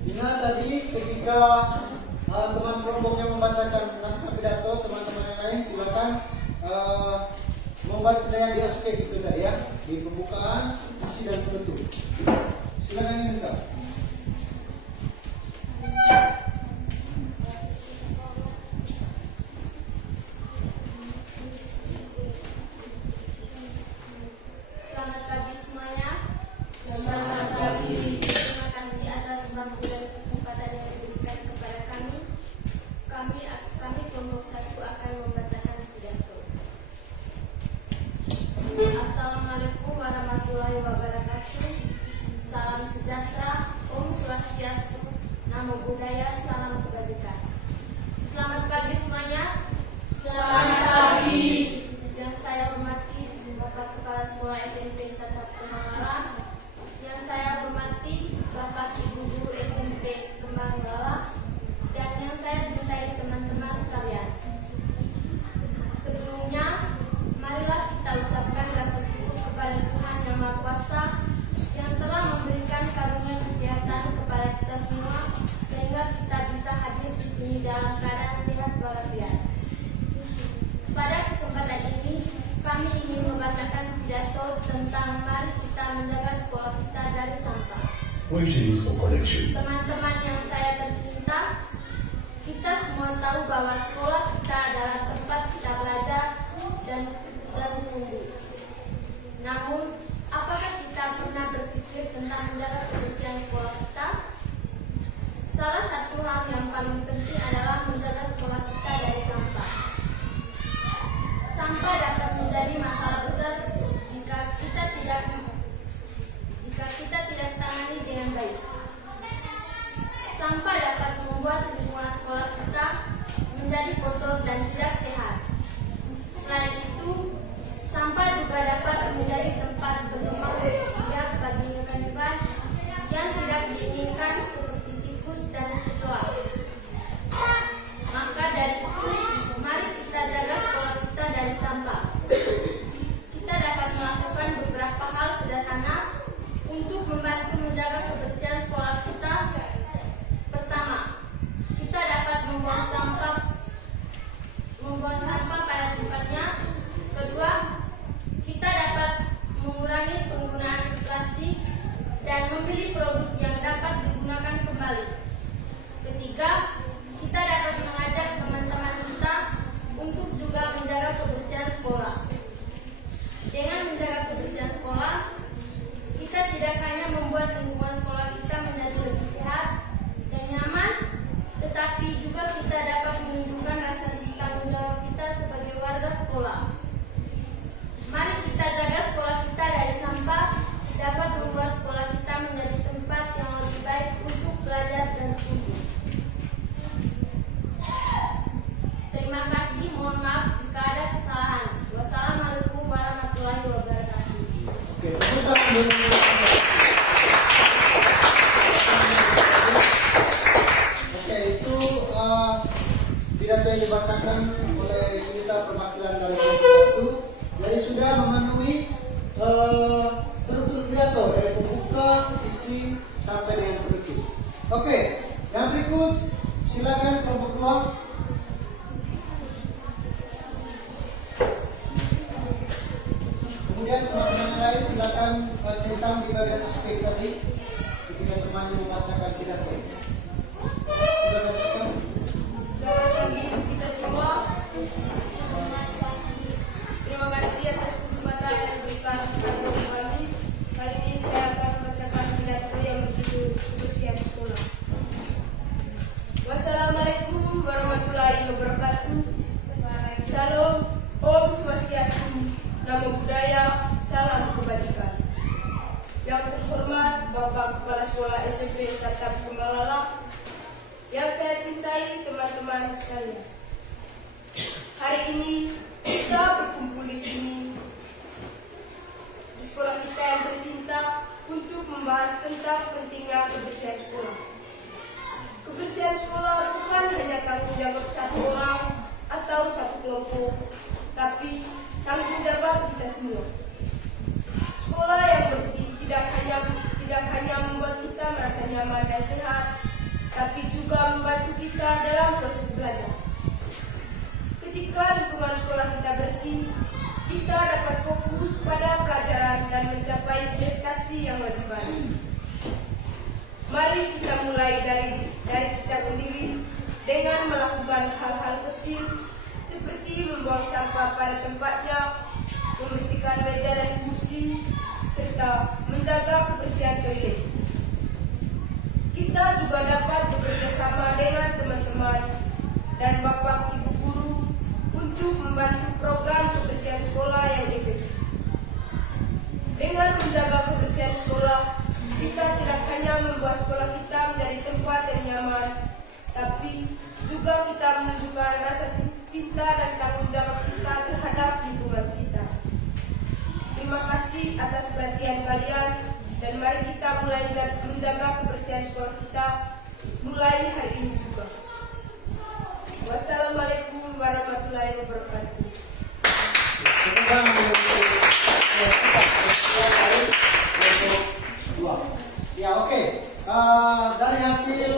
Yuna tadi ketika teman kelompoknya membacakan naskah pidato, teman-teman yang lain silakan membuat penilaian di aspek itu tadi ya, di pembukaan, isi dan penutup. Silakan Yunita. Selamat pagi semuanya. Selamat pagi. Terima kasih atas waktu dan kesempatan yang diberikan kepada kami. Kami kelompok 1 akan membacakan pidato. Assalamualaikum warahmatullahi wabarakatuh. Salam sejahtera, Om Swastiastu, Namo Buddhaya, salam kebajikan. Selamat pagi semuanya. Selamat pagi. Yang saya hormati Bapak Kepala Sekolah SMP 1 Kemangala, yang saya hormati Bapak Ibu Guru SMP Kemangala, dan yang saya cintai teman-teman sekalian. Sebelumnya, marilah kita ucapkan rasa syukur kepada Tuhan Yang Maha Kuasa yang telah memberikan karunia kesehatan kepada kita semua, sehingga kita bisa hadir di sini dalam keadaan sehat walafiat. Pada kesempatan ini, kami ingin membacakan pidato tentang mari kita menjaga sekolah kita dari sampah. Waiting for connection. Teman-teman yang saya tercinta, kita semua tahu bahwa sekolah kita adalah tempat kita belajar dan bersungguh. Namun, apakah kita pernah berpikir tentang menjaga kebersihan sekolah kita? Salah satu hal yang paling penting adalah menjaga sekolah kita dari sampah. Sampah dapat menjadi masalah besar jika kita tidak tangani dengan baik. Sampah dapat membuat lingkungan sekolah kita menjadi kotor dan tidak sehat. Selain itu, sampah juga dapat menjadi tempat berkembang biak bagi hewan-hewan yang tidak diinginkan seperti tikus dan kecoa. Maka dari itu, mari kita jaga sekolah kita dari sampah. Kita dapat melakukan beberapa hal sederhana untuk membantu menjaga kebersihan sekolah kita. Pertama, kita dapat membuang sampah pada tempatnya. Kedua, kita dapat mengurangi penggunaan plastik dan memilih produk yang dapat digunakan kembali. Ketiga, kita dapat mengajak teman-teman kita untuk juga menjaga kebersihan sekolah. Dengan menjaga kebersihan sekolah, kita tidak hanya membuat lingkungan sekolah kita menjadi lebih sehat dan nyaman, tetapi juga kita dapat menunjukkan rasa tanggung jawab kita sebagai warga sekolah. Mari kita jaga sekolah kita dari sampah, dapat membuat sekolah kita menjadi tempat yang lebih baik untuk belajar dan tumbuh. Terima kasih, mohon maaf jika ada kesalahan. Wassalamualaikum warahmatullahi wabarakatuh. Oke, tepuk tangan dulu. Oke, itu pidato yang dibacakan oleh Yunita perwakilan dari kelompok 1. Jadi sudah memenuhi struktur pidato dari pembuka, isi sampai dengan penutup. Oke, yang berikut silakan kelompok 2. Kemudian teman-teman yang lain silakan centang di bagian aspek tadi ketika temannya membacakan pidato. Silakan. Selamat pagi kita semua. Selamat pagi. nama budaya, salam kebajikan. Yang terhormat Bapak Kepala Sekolah SMP Satap Kemalala, yang saya cintai teman-teman sekalian. Hari ini kita berkumpul di sini di sekolah kita yang tercinta untuk membahas tentang pentingnya kebersihan sekolah. Kebersihan sekolah bukan hanya tanggung jawab satu orang atau satu kelompok, tapi tanggung jawab kita semua. Sekolah yang bersih tidak hanya membuat kita merasa nyaman dan sehat, tapi juga membantu kita dalam proses belajar. Ketika lingkungan sekolah kita bersih, kita dapat fokus pada pelajaran dan mencapai prestasi yang lebih baik. Mari kita mulai dari kita sendiri dengan melakukan hal-hal kecil seperti membuang sampah pada tempatnya, membersihkan meja dan kursi, serta menjaga kebersihan toilet. Kita juga dapat bekerja sama dengan teman-teman dan bapak ibu guru untuk membantu program kebersihan sekolah yang efektif. Dengan menjaga kebersihan sekolah, kita tidak hanya membuat sekolah kita menjadi tempat yang nyaman, tapi juga kita menunjukkan rasa cinta dan tanggung jawab kita terhadap lingkungan sekitar. Terima kasih atas perhatian kalian, dan mari kita mulai menjaga kebersihan sekolah kita mulai hari ini juga. Wassalamualaikum warahmatullahi wabarakatuh. Ya, oke. Dari hasil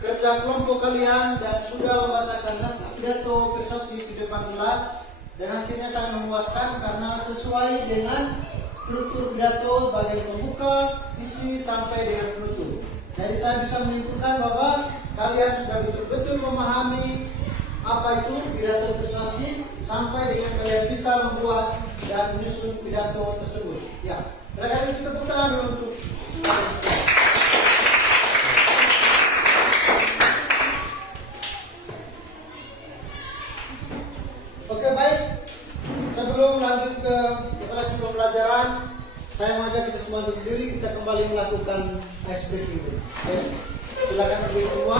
kerja kelompok kalian dan sudah membacakan naskah pidato persuasif di depan kelas, dan hasilnya sangat memuaskan karena sesuai dengan struktur pidato bagian pembuka, isi sampai dengan penutup. Jadi saya bisa menyimpulkan bahwa kalian sudah betul-betul memahami apa itu pidato persuasif sampai dengan kalian bisa membuat dan menyusun pidato tersebut. Ya, barangkali kita tepuk tangan dulu untuk Oke, baik. Sebelum lanjut ke operasi pembelajaran, saya mengajak kita semua untuk berdiri, kita kembali melakukan ice breaking dulu. Oke, silakan berdiri semua.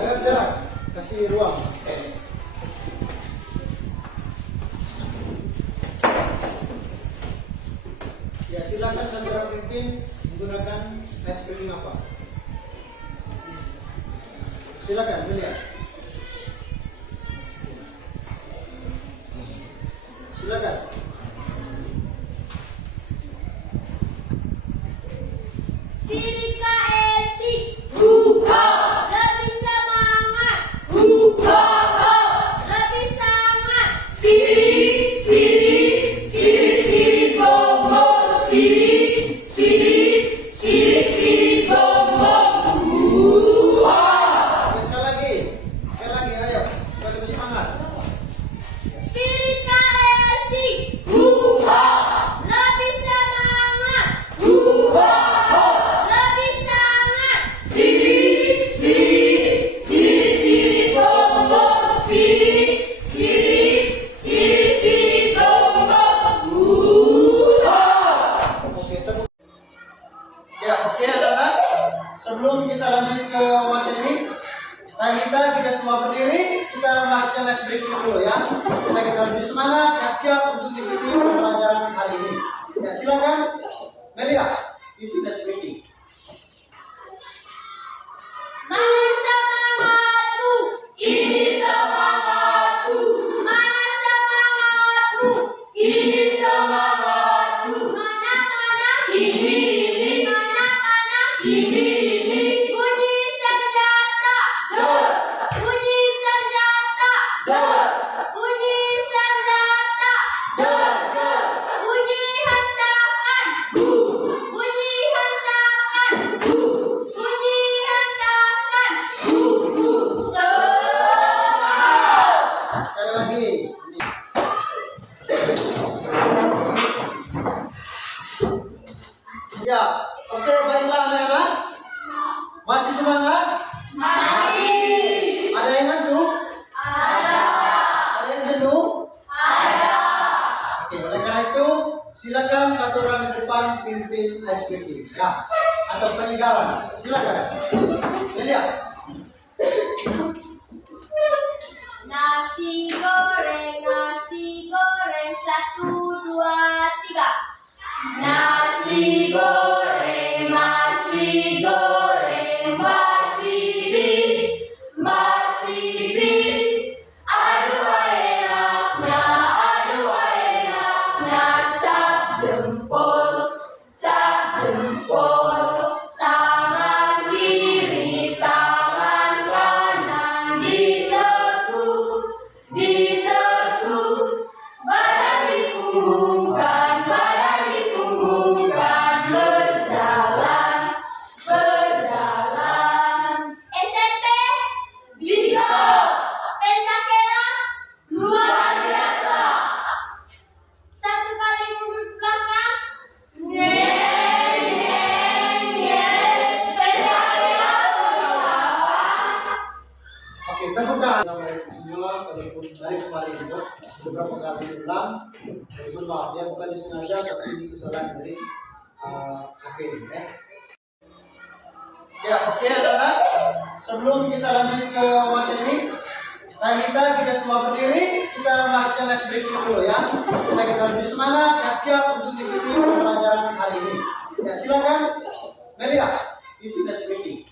Ayo jarak, kasih ruang. Ya, silakan saudara pimpin menggunakan ice breaking apa? Silakan melihat. Silakan. Spirit KLC, buka, lebih semangat, buka, lebih semangat. Spirit, spirit, spirit, spirit, bongbong, spirit, spirit, spirit, spirit, bongbong. Oke, sekali lagi, ayo, supaya lebih semangat. Spirit KLC, buka, lebih semangat, buka, lebih semangat. Spirit, spirit, spirit, spirit, bongbong, spirit, spirit, spirit, spirit, bongbong. Oke, tepuk. Ya, oke anak-anak. Sebelum kita lanjut ke materi ini, saya minta kita semua berdiri, kita melakukan ice breaking dulu ya, supaya kita lebih semangat dan siap untuk mengikuti pembelajaran hari ini. Ya, silakan Melia, pimpin ice breaking. Mana semangatmu? Ini semangatku. Mana semangatmu? Ini semangatku. Mana ini. Mana ini. Bunyi senjata. Bunyi senjata. Bunyi senjata. Bunyi hentakan. Bunyi hentakan. Bunyi hentakan. Semangat. Sekali lagi. Ya, oke, baiklah anak-anak. Masih semangat? Masih pimpin SPT ya, atau penyegaran. Silakan. Delia. Nasi goreng, 1, 2, 3. Nasi goreng, Mbak Siti. Aduh enaknya, cap jempol. Tangan kiri, tangan kanan ditekuk. Badan dipunggungkan, berjalan. SMP bisa, spesialnya luar biasa. 1 kali mundur ke belakang. Spesialnya Oke, teguhkan sampai semula dari kemarin itu beberapa kali diulang. Bismillah, dia bukan disengaja tapi ini kesalahan dari hakim ya. Ya, oke anak-anak. Sebelum kita lanjut ke materi ini, saya minta kita semua berdiri, kita melakukan ice breaking dulu ya, supaya kita lebih semangat dan siap untuk mengikuti pembelajaran hari ini. Ya, silakan Melia, pimpin ice breaking.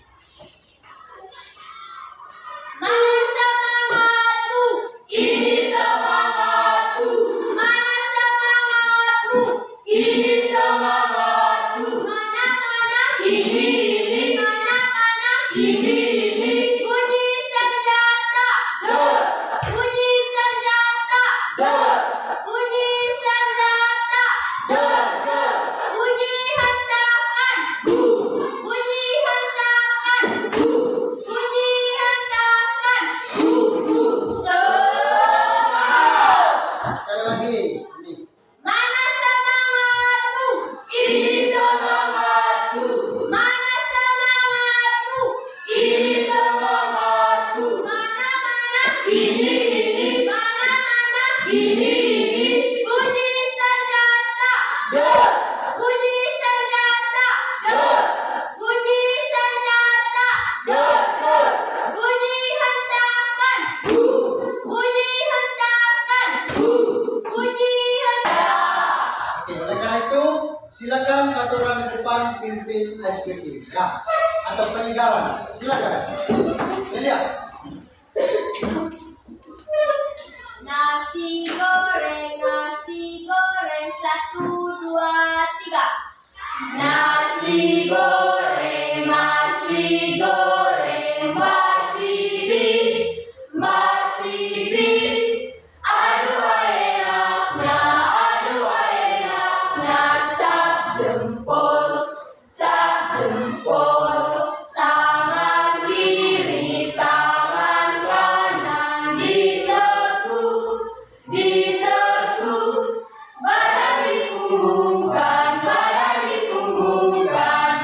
mana semangatmu? Ini semangatku, Mana semangatmu? ini semangatku, Mana ini, mana ini. bunyi senjata. Bunyi senjata. Bunyi senjata. Bunyi hentakan. Bunyi hentakan. Bunyi hentakan. Sekali lagi, ini. Mana semangatmu? Ini semangatku, Mana semangatmu? ini semangatku, Mana ini, ini bunyi senjata. Bunyi senjata. Bunyi senjata. Bunyi hentakan. Bunyi hentakan. Bunyi hentakan. Oke, oleh karena itu silakan satu orang di depan pimpin SPT ya, atau penyegaran. Silakan. Delia. Nasi goreng, 1, 2, 3. nasi goreng, Mbak Siti. Aduh enaknya, cap jempol. Tangan kiri, tangan kanan ditekuk. Badan dipunggungkan,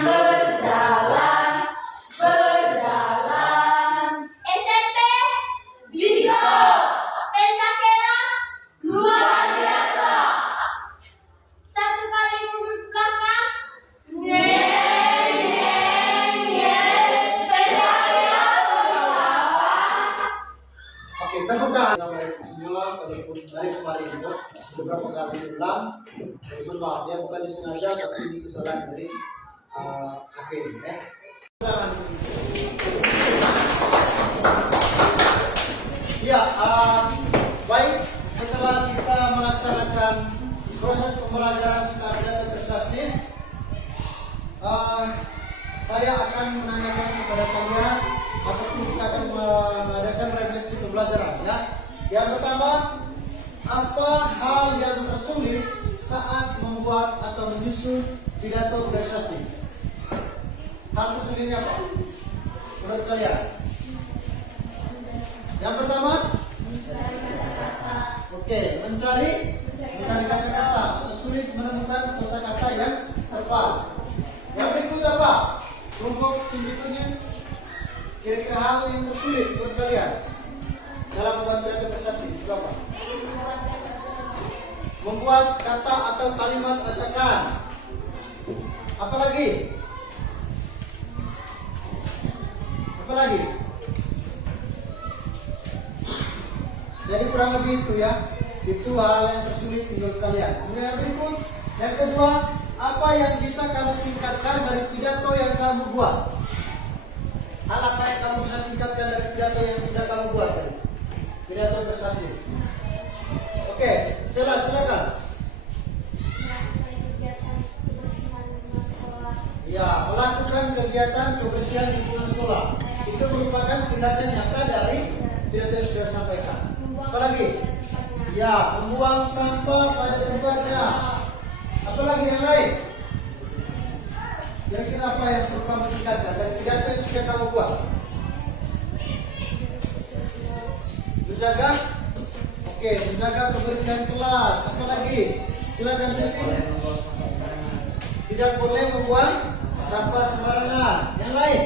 berjalan. SMP Bisa, spesialnya luar biasa. 1 kali mundur ke belakang. Spesialnya Oke, teguhkan sampai semula dari kemarin itu beberapa kali diulang. Bismillah, dia bukan disengaja tapi ini kesalahan dari hakim ya. Ya, baik. Setelah kita melaksanakan proses pembelajaran tentang pidato persuasif, saya akan menanyakan kepada kalian ataupun kita akan mengadakan refleksi pembelajaran ya. Yang pertama, apa hal yang tersulit saat membuat atau menyusun pidato persuasif? Hal tersulitnya apa? Menurut kalian? Yang pertama, oke, mencari kata-kata atau sulit menemukan kosakata yang tepat. Yang berikut apa? Kelompok tim berikutnya, kira-kira hal yang tersulit menurut kalian dalam membuat pidato persuasif itu apa? Membuat kata atau kalimat ajakan. Apa lagi? Apa lagi? Jadi kurang lebih itu ya. Itu hal yang tersulit menurut kalian. Kemudian yang berikut, yang kedua, apa yang bisa kamu tingkatkan dari pidato yang kamu buat? Hal apa yang kamu bisa tingkatkan dari pidato yang sudah kamu buat tadi? Pidato persuasif. Oke, silakan. Ya, melakukan kegiatan kebersihan di lingkungan sekolah. Itu merupakan tindakan nyata dari pidato yang sudah sampaikan. Apa lagi? Ya, membuang sampah pada tempatnya. Apa lagi yang lain? Kira-kira apa yang perlu kamu tingkatkan dari pidato yang sudah kamu buat? Menjaga? Oke, menjaga kebersihan kelas. Apa lagi? Silakan Silvi. Tidak boleh membuang sampah sembarangan. Yang lain?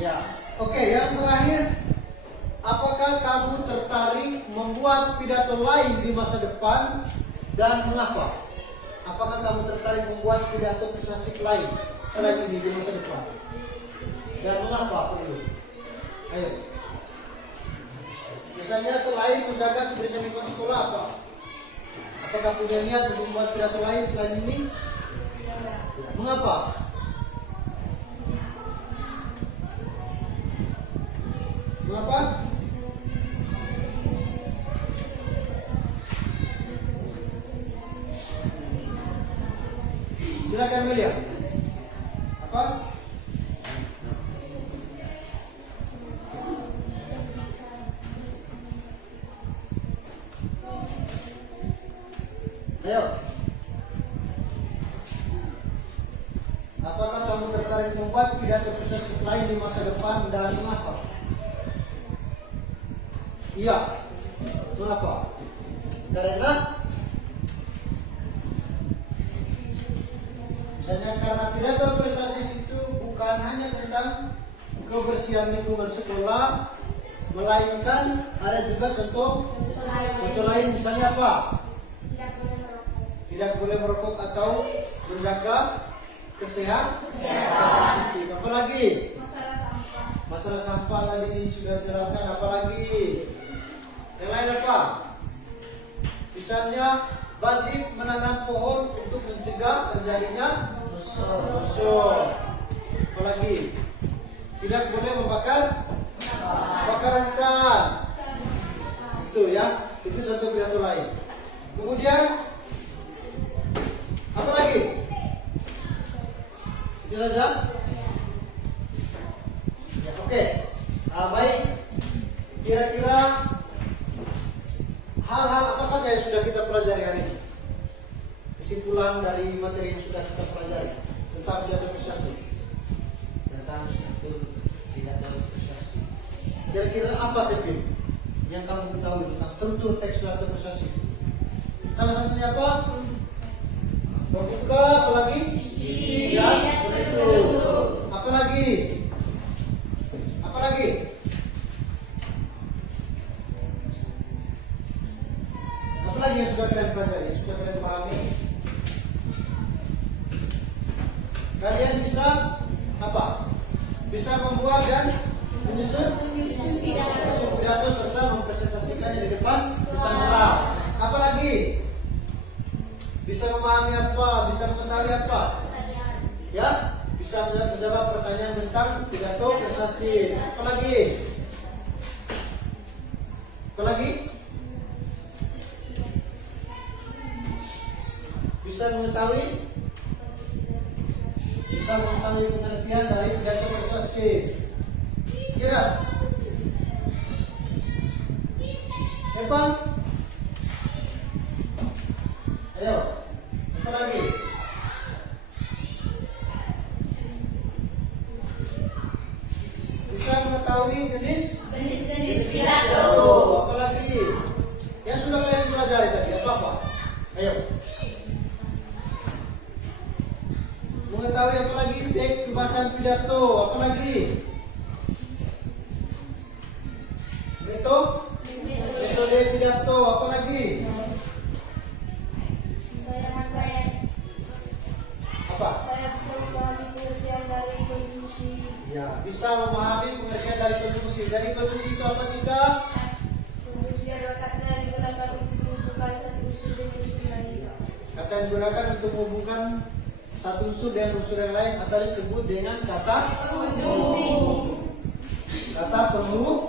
Ya. Oke, yang terakhir, apakah kamu tertarik membuat pidato lain di masa depan dan mengapa? Apakah kamu tertarik membuat pidato persuasif lain selain ini di masa depan? Dan mengapa perlu? Ayo. Misalnya selain menjaga kebersihan lingkungan sekolah apa? Apakah punya niat untuk membuat pidato lain selain ini? Mengapa? Mengapa? Silakan Melia. Apa? Ayo. Apakah kamu tertarik membuat pidato persuasif lain di masa depan dan mengapa? Iya. Mengapa? Karena misalnya karena pidato persuasif itu bukan hanya tentang kebersihan lingkungan sekolah, melainkan ada juga contoh lain, misalnya apa? Tidak boleh merokok atau menjaga kesehatan fisik. Apalagi? Masalah sampah tadi sudah dijelaskan. Apalagi? Yang lain apa? Misalnya wajib menanam pohon untuk mencegah terjadinya musuh. Apalagi? Tidak boleh membakar hutan. Itu ya, itu contoh pidato lain. Kemudian apa lagi? Itu saja. Ya, oke. Baik. Kira-kira hal-hal apa saja yang sudah kita pelajari hari ini? Kesimpulan dari materi yang sudah kita pelajari tentang pidato persuasif. Tentang struktur pidato persuasif. Kira-kira apa sih yang kamu ketahui tentang struktur teks pidato persuasif? Salah satunya apa? Membuka, apa lagi? Ya, penduduk. Apa lagi? Apa lagi? Apa lagi yang sudah kalian pelajari, yang sudah kalian pahami? Kalian bisa apa? Bisa membuat dan menyusun pidato serta mempresentasikannya di depan kelas. Apa lagi? Bisa memahami apa? Bisa mengetahui apa? Ya, bisa menjawab pertanyaan tentang pidato persuasif. Apa lagi? Apa lagi? Bisa mengetahui pengertian dari pidato persuasif. Kira? Evan? Ayo, apa lagi? Bisa mengetahui jenis pidato. Apa lagi? Yang sudah kalian pelajari tadi, apa? Ayo. Mengetahui apa lagi teks kebahasan pidato, apa lagi? Metode pidato, apa lagi? Ya, bisa memahami pengertian dari konjungsi. Jadi konjungsi itu apa juga? Konjungsi adalah kata yang digunakan untuk menghubungkan satu unsur dengan unsur lain. Kata yang digunakan untuk menghubungkan satu unsur dengan unsur yang lain atau disebut dengan kata Konjungsi. kata penghubung.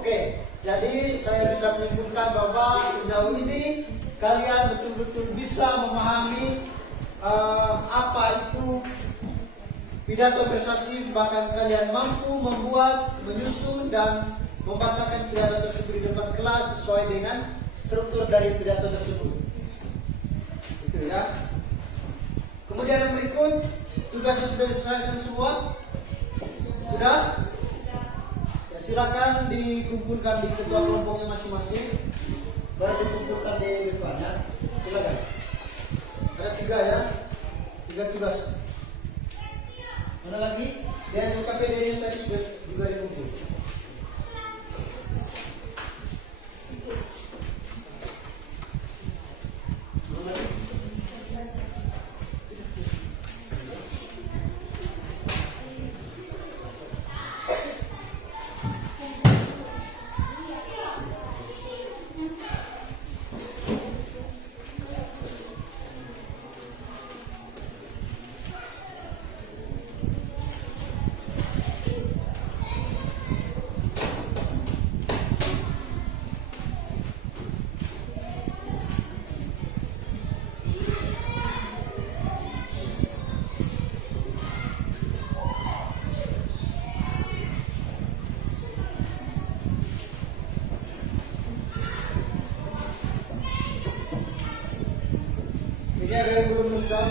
Oke, jadi saya bisa menyimpulkan bahwa sejauh ini kalian betul-betul bisa memahami apa itu pidato persuasif, bahkan kalian mampu membuat, menyusun dan membacakan pidato tersebut di depan kelas sesuai dengan struktur dari pidato tersebut. Itu ya. Kemudian yang berikut, tugasnya sudah diserahkan semua? Sudah? Ya, silakan dikumpulkan di ketua kelompoknya masing-masing. Baru dikumpulkan di depan ya. Silakan. Ada 3 ya. 3 tugas. Mana lagi? Dan KPD yang tadi sudah juga dikumpul. Ini ada yang belum lengkap.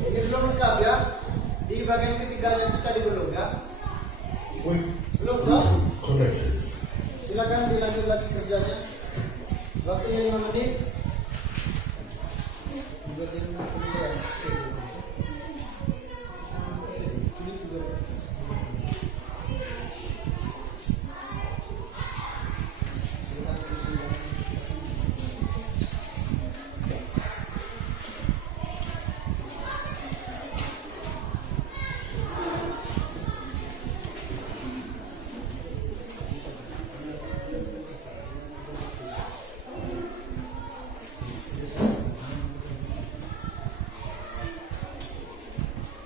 Ini belum lengkap ya. Di bagian ketiganya itu tadi belum ya. Wait, Belum toh? connected. Silakan dilanjut lagi kerjanya. Waktunya 5 menit. Bagian ketiga. Ini juga.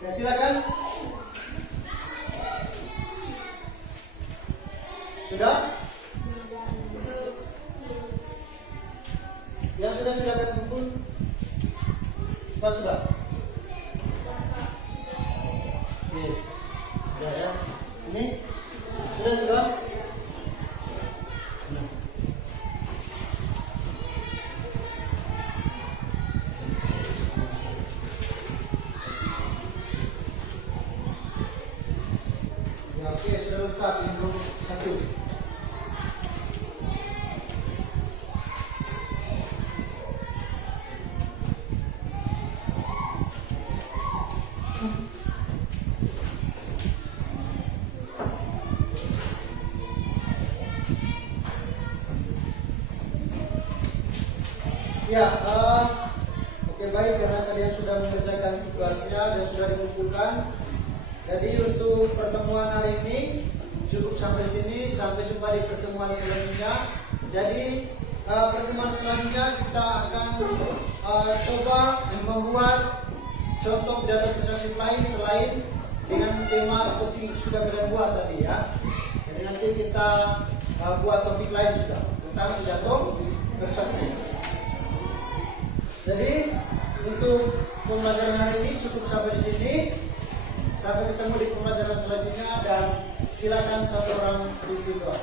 Ya, silakan. Sudah? Yang sudah silakan kumpul. Sudah. Oke. Sudah ya. Ini sudah. Ya, oke, sudah lengkap ini belum 1. Ya, oke baik, karena kalian sudah mengerjakan tugasnya dan sudah dikumpulkan. Jadi untuk pertemuan hari ini cukup sampai sini. Sampai jumpa di pertemuan selanjutnya. Jadi pertemuan selanjutnya kita akan coba membuat contoh pidato persuasif lain selain dengan tema topik sudah kalian buat tadi ya. Jadi nanti kita buat topik lain sudah tentang pidato persuasif. Jadi untuk pembelajaran hari ini cukup sampai di sini. Sampai ketemu di pembelajaran selanjutnya dan silakan satu orang review doa.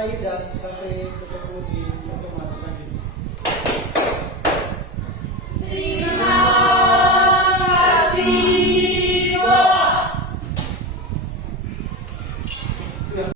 mulai dan sampai ketemu di